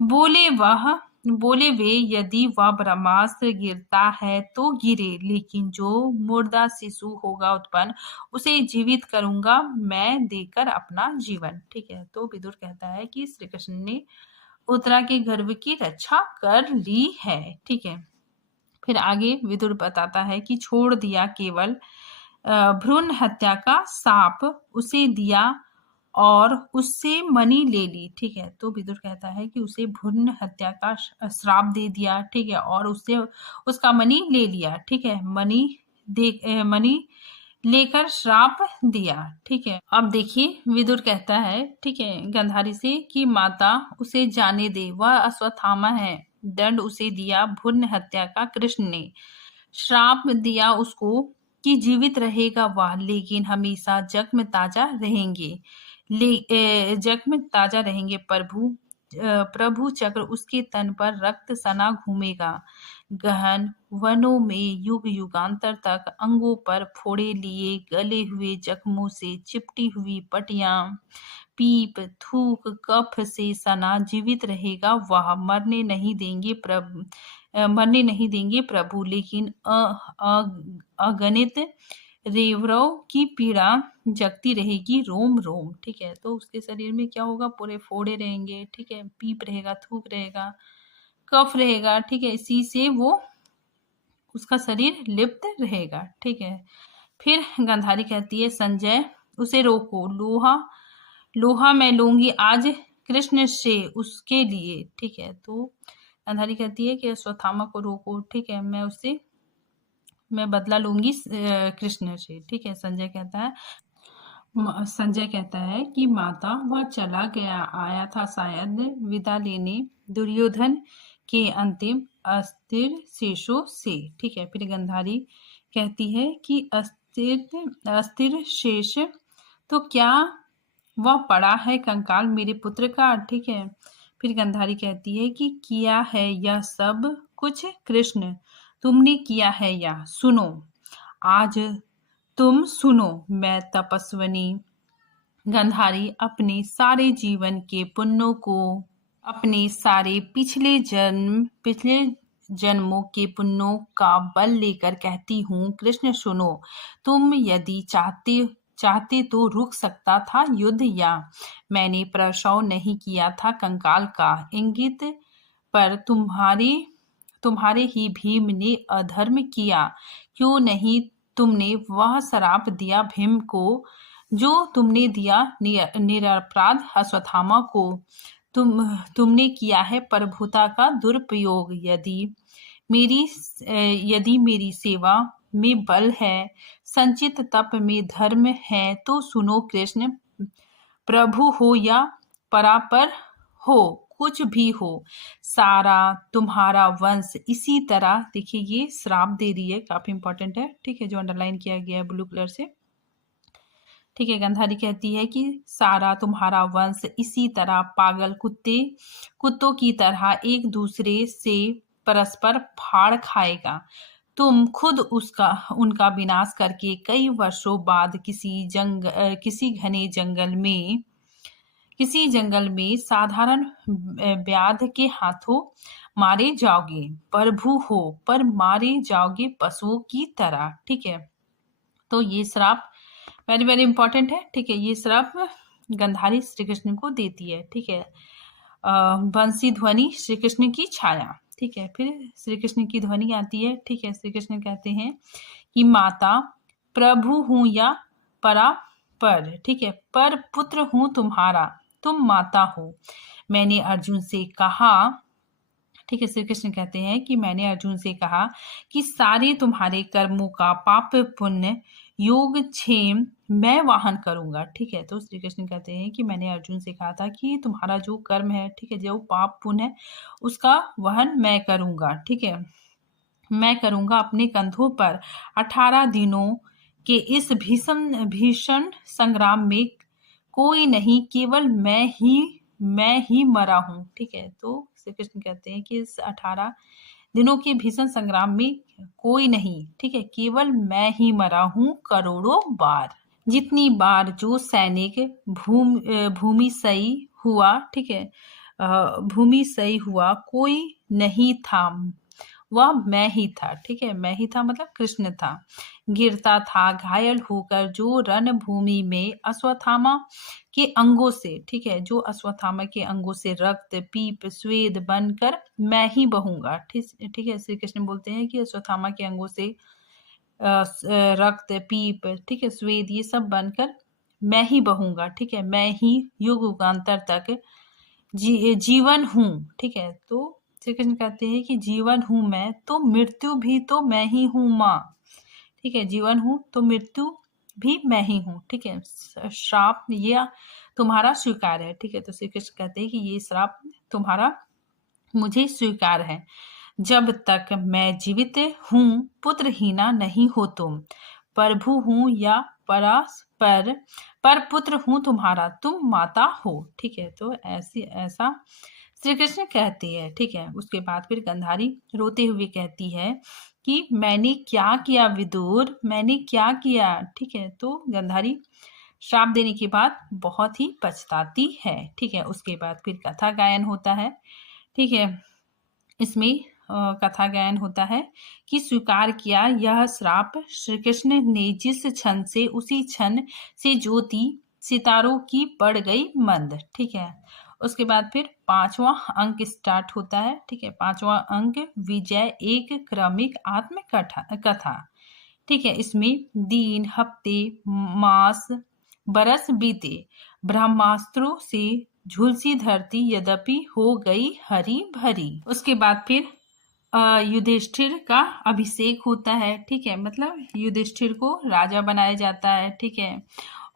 बोले वे यदि वह ब्रह्मास्त्र गिरता है तो गिरे, लेकिन जो मुर्दा शिशु होगा उत्पन्न उसे जीवित करूंगा मैं देकर अपना जीवन। ठीक है, तो विदुर कहता है कि श्री कृष्ण ने उत्तरा के गर्भ की रक्षा कर ली है। ठीक है, फिर आगे विदुर बताता है कि छोड़ दिया केवल भ्रूण हत्या का साप उसे दिया और उससे मणि ले ली। ठीक है, तो विदुर कहता है कि उसे भ्रूण हत्या का श्राप दे दिया। ठीक है, और उससे उसका मणि ले लिया। ठीक है, मणि लेकर श्राप दिया। ठीक है, अब देखिए विदुर कहता है, ठीक है, गंधारी से कि माता उसे जाने दे, वह अश्वत्थामा है। दंड उसे दिया भ्रूण हत्या का कृष्ण ने, श्राप दिया उसको कि जीवित रहेगा वह, लेकिन हमेशा जग में ताजा रहेंगे। प्रभु चक्र उसके तन पर रक्त सना घूमेगा। गहन वनों में युग युगांतर तक अंगों पर फोड़े लिए गले हुए जख्मों से चिपटी हुई पटियां, पीप थूक कफ से सना जीवित रहेगा वह। मरने नहीं देंगे प्रभु, लेकिन अगणित रेवरों की पीड़ा जगती रहेगी रोम रोम। ठीक है, तो उसके शरीर में क्या होगा, पूरे फोड़े रहेंगे। ठीक है, पीप रहेगा, थूक रहेगा, कफ रहेगा। ठीक है, इसी से वो उसका शरीर लिप्त रहेगा। ठीक है, फिर गंधारी कहती है संजय उसे रोको, लोहा मैं लूंगी आज कृष्ण से उसके लिए। ठीक है, तो गंधारी कहती है कि अश्वत्थामा को रोको। ठीक है, मैं बदला लूंगी कृष्ण से। ठीक है, संजय कहता है कि माता वह चला गया, आया था शायद विदा लेने दुर्योधन के अंतिम अस्थिर शेषों से। ठीक है, फिर गंधारी कहती है कि अस्थिर शेष तो क्या वह पड़ा है कंकाल मेरे पुत्र का। ठीक है, फिर गंधारी कहती है कि किया है यह सब कुछ कृष्ण, तुमने किया है यह। सुनो आज तुम सुनो, मैं तपस्विनी गंधारी अपने सारे जीवन के पुण्यों को, अपने सारे पिछले जन्मों के पुण्यों का बल लेकर कहती हूँ कृष्ण सुनो, तुम यदि चाहते तो रुक सकता था युद्ध, या मैंने प्रसव नहीं किया था कंकाल का इंगित, पर तुम्हारे ही भीम ने अधर्म किया। क्यों नहीं तुमने वह श्राप दिया भीम को जो तुमने दिया निरपराध अश्वत्थामा को। तुमने किया है प्रभुता का दुरुपयोग। यदि मेरी सेवा में बल है, संचित तप में धर्म है, तो सुनो कृष्ण, प्रभु हो या परापर हो, कुछ भी हो, सारा तुम्हारा वंश इसी तरह। देखिए ये श्राप दे रही है, काफी इंपॉर्टेंट है, ठीक है, जो अंडरलाइन किया गया है ब्लू कलर से। ठीक है, गंधारी कहती है कि सारा तुम्हारा वंश इसी तरह पागल कुत्तों की तरह एक दूसरे से परस्पर फाड़ खाएगा। तुम खुद उनका विनाश करके कई वर्षों बाद किसी घने जंगल में साधारण व्याध के हाथों मारे जाओगे। प्रभु हो पर मारे जाओगे पशुओं की तरह। ठीक है, तो ये श्राप वेरी वेरी इंपॉर्टेंट है। ठीक है, ये श्राप गंधारी श्री कृष्ण को देती है। ठीक है, बंसी ध्वनि श्री कृष्ण की छाया। ठीक है, फिर श्री कृष्ण की ध्वनि आती है। ठीक है, श्री कृष्ण कहते हैं कि माता प्रभु हूं या परा पर। ठीक है, पर पुत्र हूं तुम्हारा, तुम माता हो। मैंने अर्जुन से कहा, ठीक है, श्री कृष्ण कहते हैं कि मैंने अर्जुन से कहा कि सारे तुम्हारे कर्मों का पाप पुण्य योग क्षेम मैं वाहन करूंगा। ठीक है, तो श्री कृष्ण कहते हैं कि मैंने अर्जुन से कहा था कि तुम्हारा जो कर्म है, ठीक है, जो पाप पुण्य है, उसका वहन मैं करूंगा। ठीक है, मैं करूंगा अपने कंधों पर। 18 दिनों के इस भीषण संग्राम में कोई नहीं, केवल मैं ही मरा हूं। ठीक है, तो श्री कृष्ण कहते हैं कि इस 18 दिनों के भीषण संग्राम में कोई नहीं, ठीक है, केवल मैं ही मरा हूं करोड़ों बार। जितनी बार जो सैनिक भूमिशयी हुआ, ठीक है, भूमिशयी हुआ, कोई नहीं था, वह मैं ही था। ठीक है, मैं ही था मतलब कृष्ण था। गिरता था घायल होकर जो रणभूमि में अश्वत्थामा के अंगों से, ठीक है, जो अश्वत्थामा के अंगों से रक्त पीप स्वेद बनकर मैं ही बहूंगा। ठीक है, श्री कृष्ण बोलते हैं कि अश्वत्थामा के अंगों से रक्त पीप, ठीक है, स्वेद, ये सब बनकर मैं ही बहूंगा। ठीक है, मैं ही युग युगांतर तक जीवन हूँ। ठीक है, तो श्री कृष्ण कहते हैं कि जीवन हूं मैं, तो मृत्यु भी तो मैं ही हूं माँ। ठीक है, जीवन हूं तो मृत्यु भी मैं ही हूं। ठीक है, श्राप ये तुम्हारा स्वीकार है। ठीक है, तो श्री कृष्ण कहते हैं कि ये श्राप तुम्हारा मुझे स्वीकार है। जब तक मैं जीवित हूं पुत्रहीना नहीं हो तुम। प्रभु हूं या पर पुत्र हूं तुम्हारा, तुम माता हो। ठीक है, तो ऐसा श्री कृष्ण कहते हैं। ठीक है, उसके बाद फिर गंधारी रोते हुए कहती है कि मैंने क्या किया विदुर, मैंने क्या किया। ठीक है, तो गंधारी श्राप देने के बाद बहुत ही पछताती है। ठीक है, उसके बाद फिर कथा गायन होता है। ठीक है, इसमें कथा गायन होता है कि स्वीकार किया यह श्राप श्री कृष्ण ने जिस क्षण से, उसी क्षण से ज्योति सितारों की पड़ गई मंद। ठीक है, उसके बाद फिर 5वां अंक स्टार्ट होता है। ठीक है, 5वां अंक विजय एक क्रमिक आत्म कथा। ठीक है, इसमें दिन हफ्ते मास बरस बीते, ब्रह्मास्त्रों से झुलसी धरती यद्यपि हो गई हरी भरी। उसके बाद फिर युधिष्ठिर का अभिषेक होता है। ठीक है, मतलब युधिष्ठिर को राजा बनाया जाता है। ठीक है,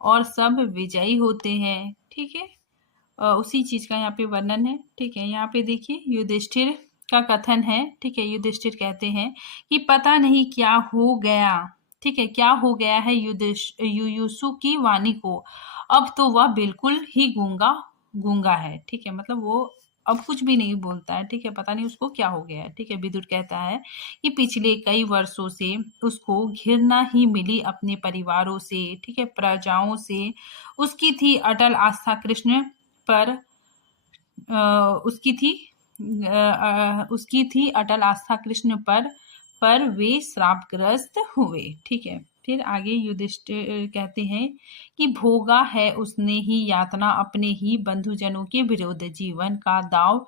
और सब विजयी होते हैं। ठीक है, उसी चीज का यहाँ पे वर्णन है। ठीक है, यहाँ पे देखिए युधिष्ठिर का कथन है। ठीक है, युधिष्ठिर कहते हैं कि पता नहीं क्या हो गया। ठीक है, क्या हो गया है युयुसु की वाणी को, अब तो वह बिल्कुल ही गूंगा है। ठीक है, मतलब वो अब कुछ भी नहीं बोलता है। ठीक है, पता नहीं उसको क्या हो गया है। ठीक है, विदुर कहता है कि पिछले कई वर्षों से उसको घृणा ही मिली अपने परिवारों से, ठीक है, प्रजाओं से। उसकी थी अटल आस्था कृष्ण पर, उसकी थी अटल आस्था कृष्ण पर वे श्रापग्रस्त हुए। ठीक है, फिर आगे युधिष्ठिर कहते हैं कि भोगा है उसने ही यातना अपने ही बंधुजनों के विरुद्ध, जीवन का दाव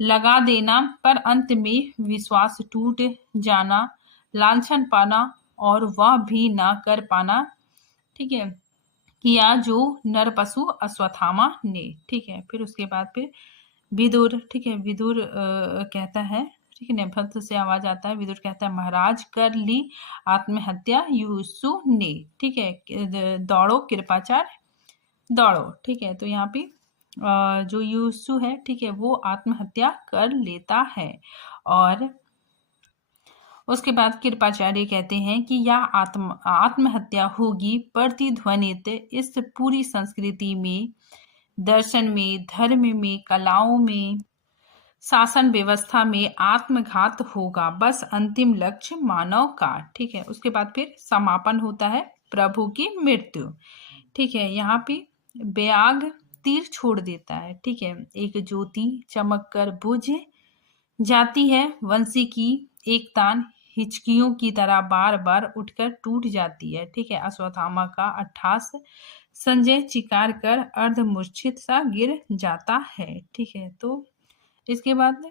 लगा देना, पर अंत में विश्वास टूट जाना, लांछन पाना और वह भी ना कर पाना। ठीक है, किया जो नर पशु अश्वत्थामा ने। ठीक है, फिर उसके बाद फिर विदुर, ठीक है, विदुर कहता है, ठीक है, नेपथ्य से आवाज आता है, विदुर कहता है महाराज कर ली आत्महत्या युसु ने, ठीक है, दौड़ो कृपाचार्य दौड़ो, ठीक है। तो यहाँ पे जो युसु है, ठीक है, वो आत्महत्या कर लेता है। और उसके बाद कृपाचार्य कहते हैं कि यह आत्महत्या होगी प्रतिध्वनित इस पूरी संस्कृति में, दर्शन में, धर्म में, कलाओं में, शासन व्यवस्था में आत्मघात होगा, बस अंतिम लक्ष्य मानव का, ठीक है। उसके बाद फिर समापन होता है प्रभु की मृत्यु, ठीक है। यहाँ पे ब्याग तीर छोड़ देता है, ठीक है, एक ज्योति चमक कर बुझ जाती है, वंशी की एक तान हिचकियों की तरह बार बार उठकर टूट जाती है, ठीक है। अश्वत्थामा का अट्ठास संजय चिकार कर अर्धमूर्छित सा गिर जाता है, ठीक है। तो इसके बाद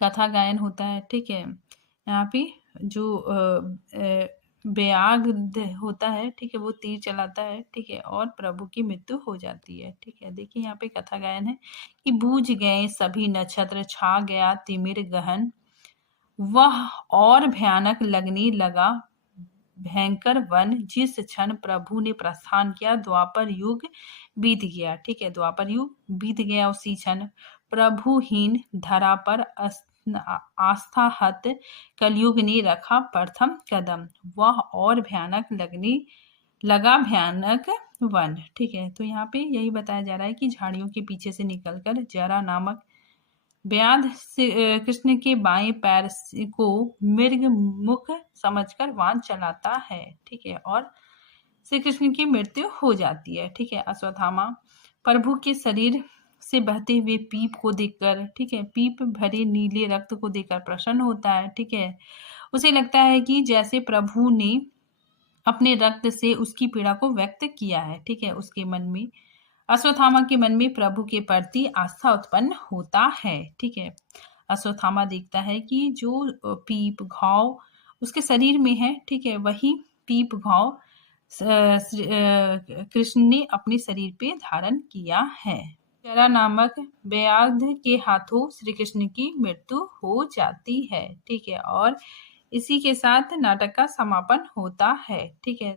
कथा गायन होता है, ठीक है। यहाँ पे जो ब्याग होता है, ठीक है, वो तीर चलाता है, ठीक है, और प्रभु की मृत्यु हो जाती है, ठीक है। देखिए यहाँ पे कथा गायन है कि बूझ गए सभी नक्षत्र, छा गया तिमिर गहन, वह और भयानक लगने लगा भयंकर वन, जिस क्षण प्रभु ने प्रस्थान किया द्वापर युग बीत गया, ठीक है, द्वापर युग बीत गया, उसी क्षण प्रभुहीन धरा पर आस्था हत कलयुग ने रखा प्रथम कदम, वह और भयानक लगने लगा भयानक वन, ठीक है। तो यहाँ पे यही बताया जा रहा है कि झाड़ियों के पीछे से निकलकर जरा नामक व्याध कृष्ण के बाएं पैर को मृग मुख समझकर वान चलाता है, ठीक है, और श्री कृष्ण की मृत्यु हो जाती है, ठीक है। अश्वत्थामा प्रभु के शरीर से बहते हुए पीप को देखकर, ठीक है, पीप भरे नीले रक्त को देखकर प्रसन्न होता है, ठीक है। उसे लगता है कि जैसे प्रभु ने अपने रक्त से उसकी पीड़ा को व्यक्त किया है, ठीक है। उसके मन में, अश्वत्थामा के मन में प्रभु के प्रति आस्था उत्पन्न होता है, ठीक है। अश्वत्थामा देखता है कि जो पीप घाव उसके शरीर में है, ठीक है, वही पीप घाव कृष्ण ने अपने शरीर पे धारण किया है। जरा नामक व्याध के हाथों श्री कृष्ण की मृत्यु हो जाती है, ठीक है, और इसी के साथ नाटक का समापन होता है, ठीक है।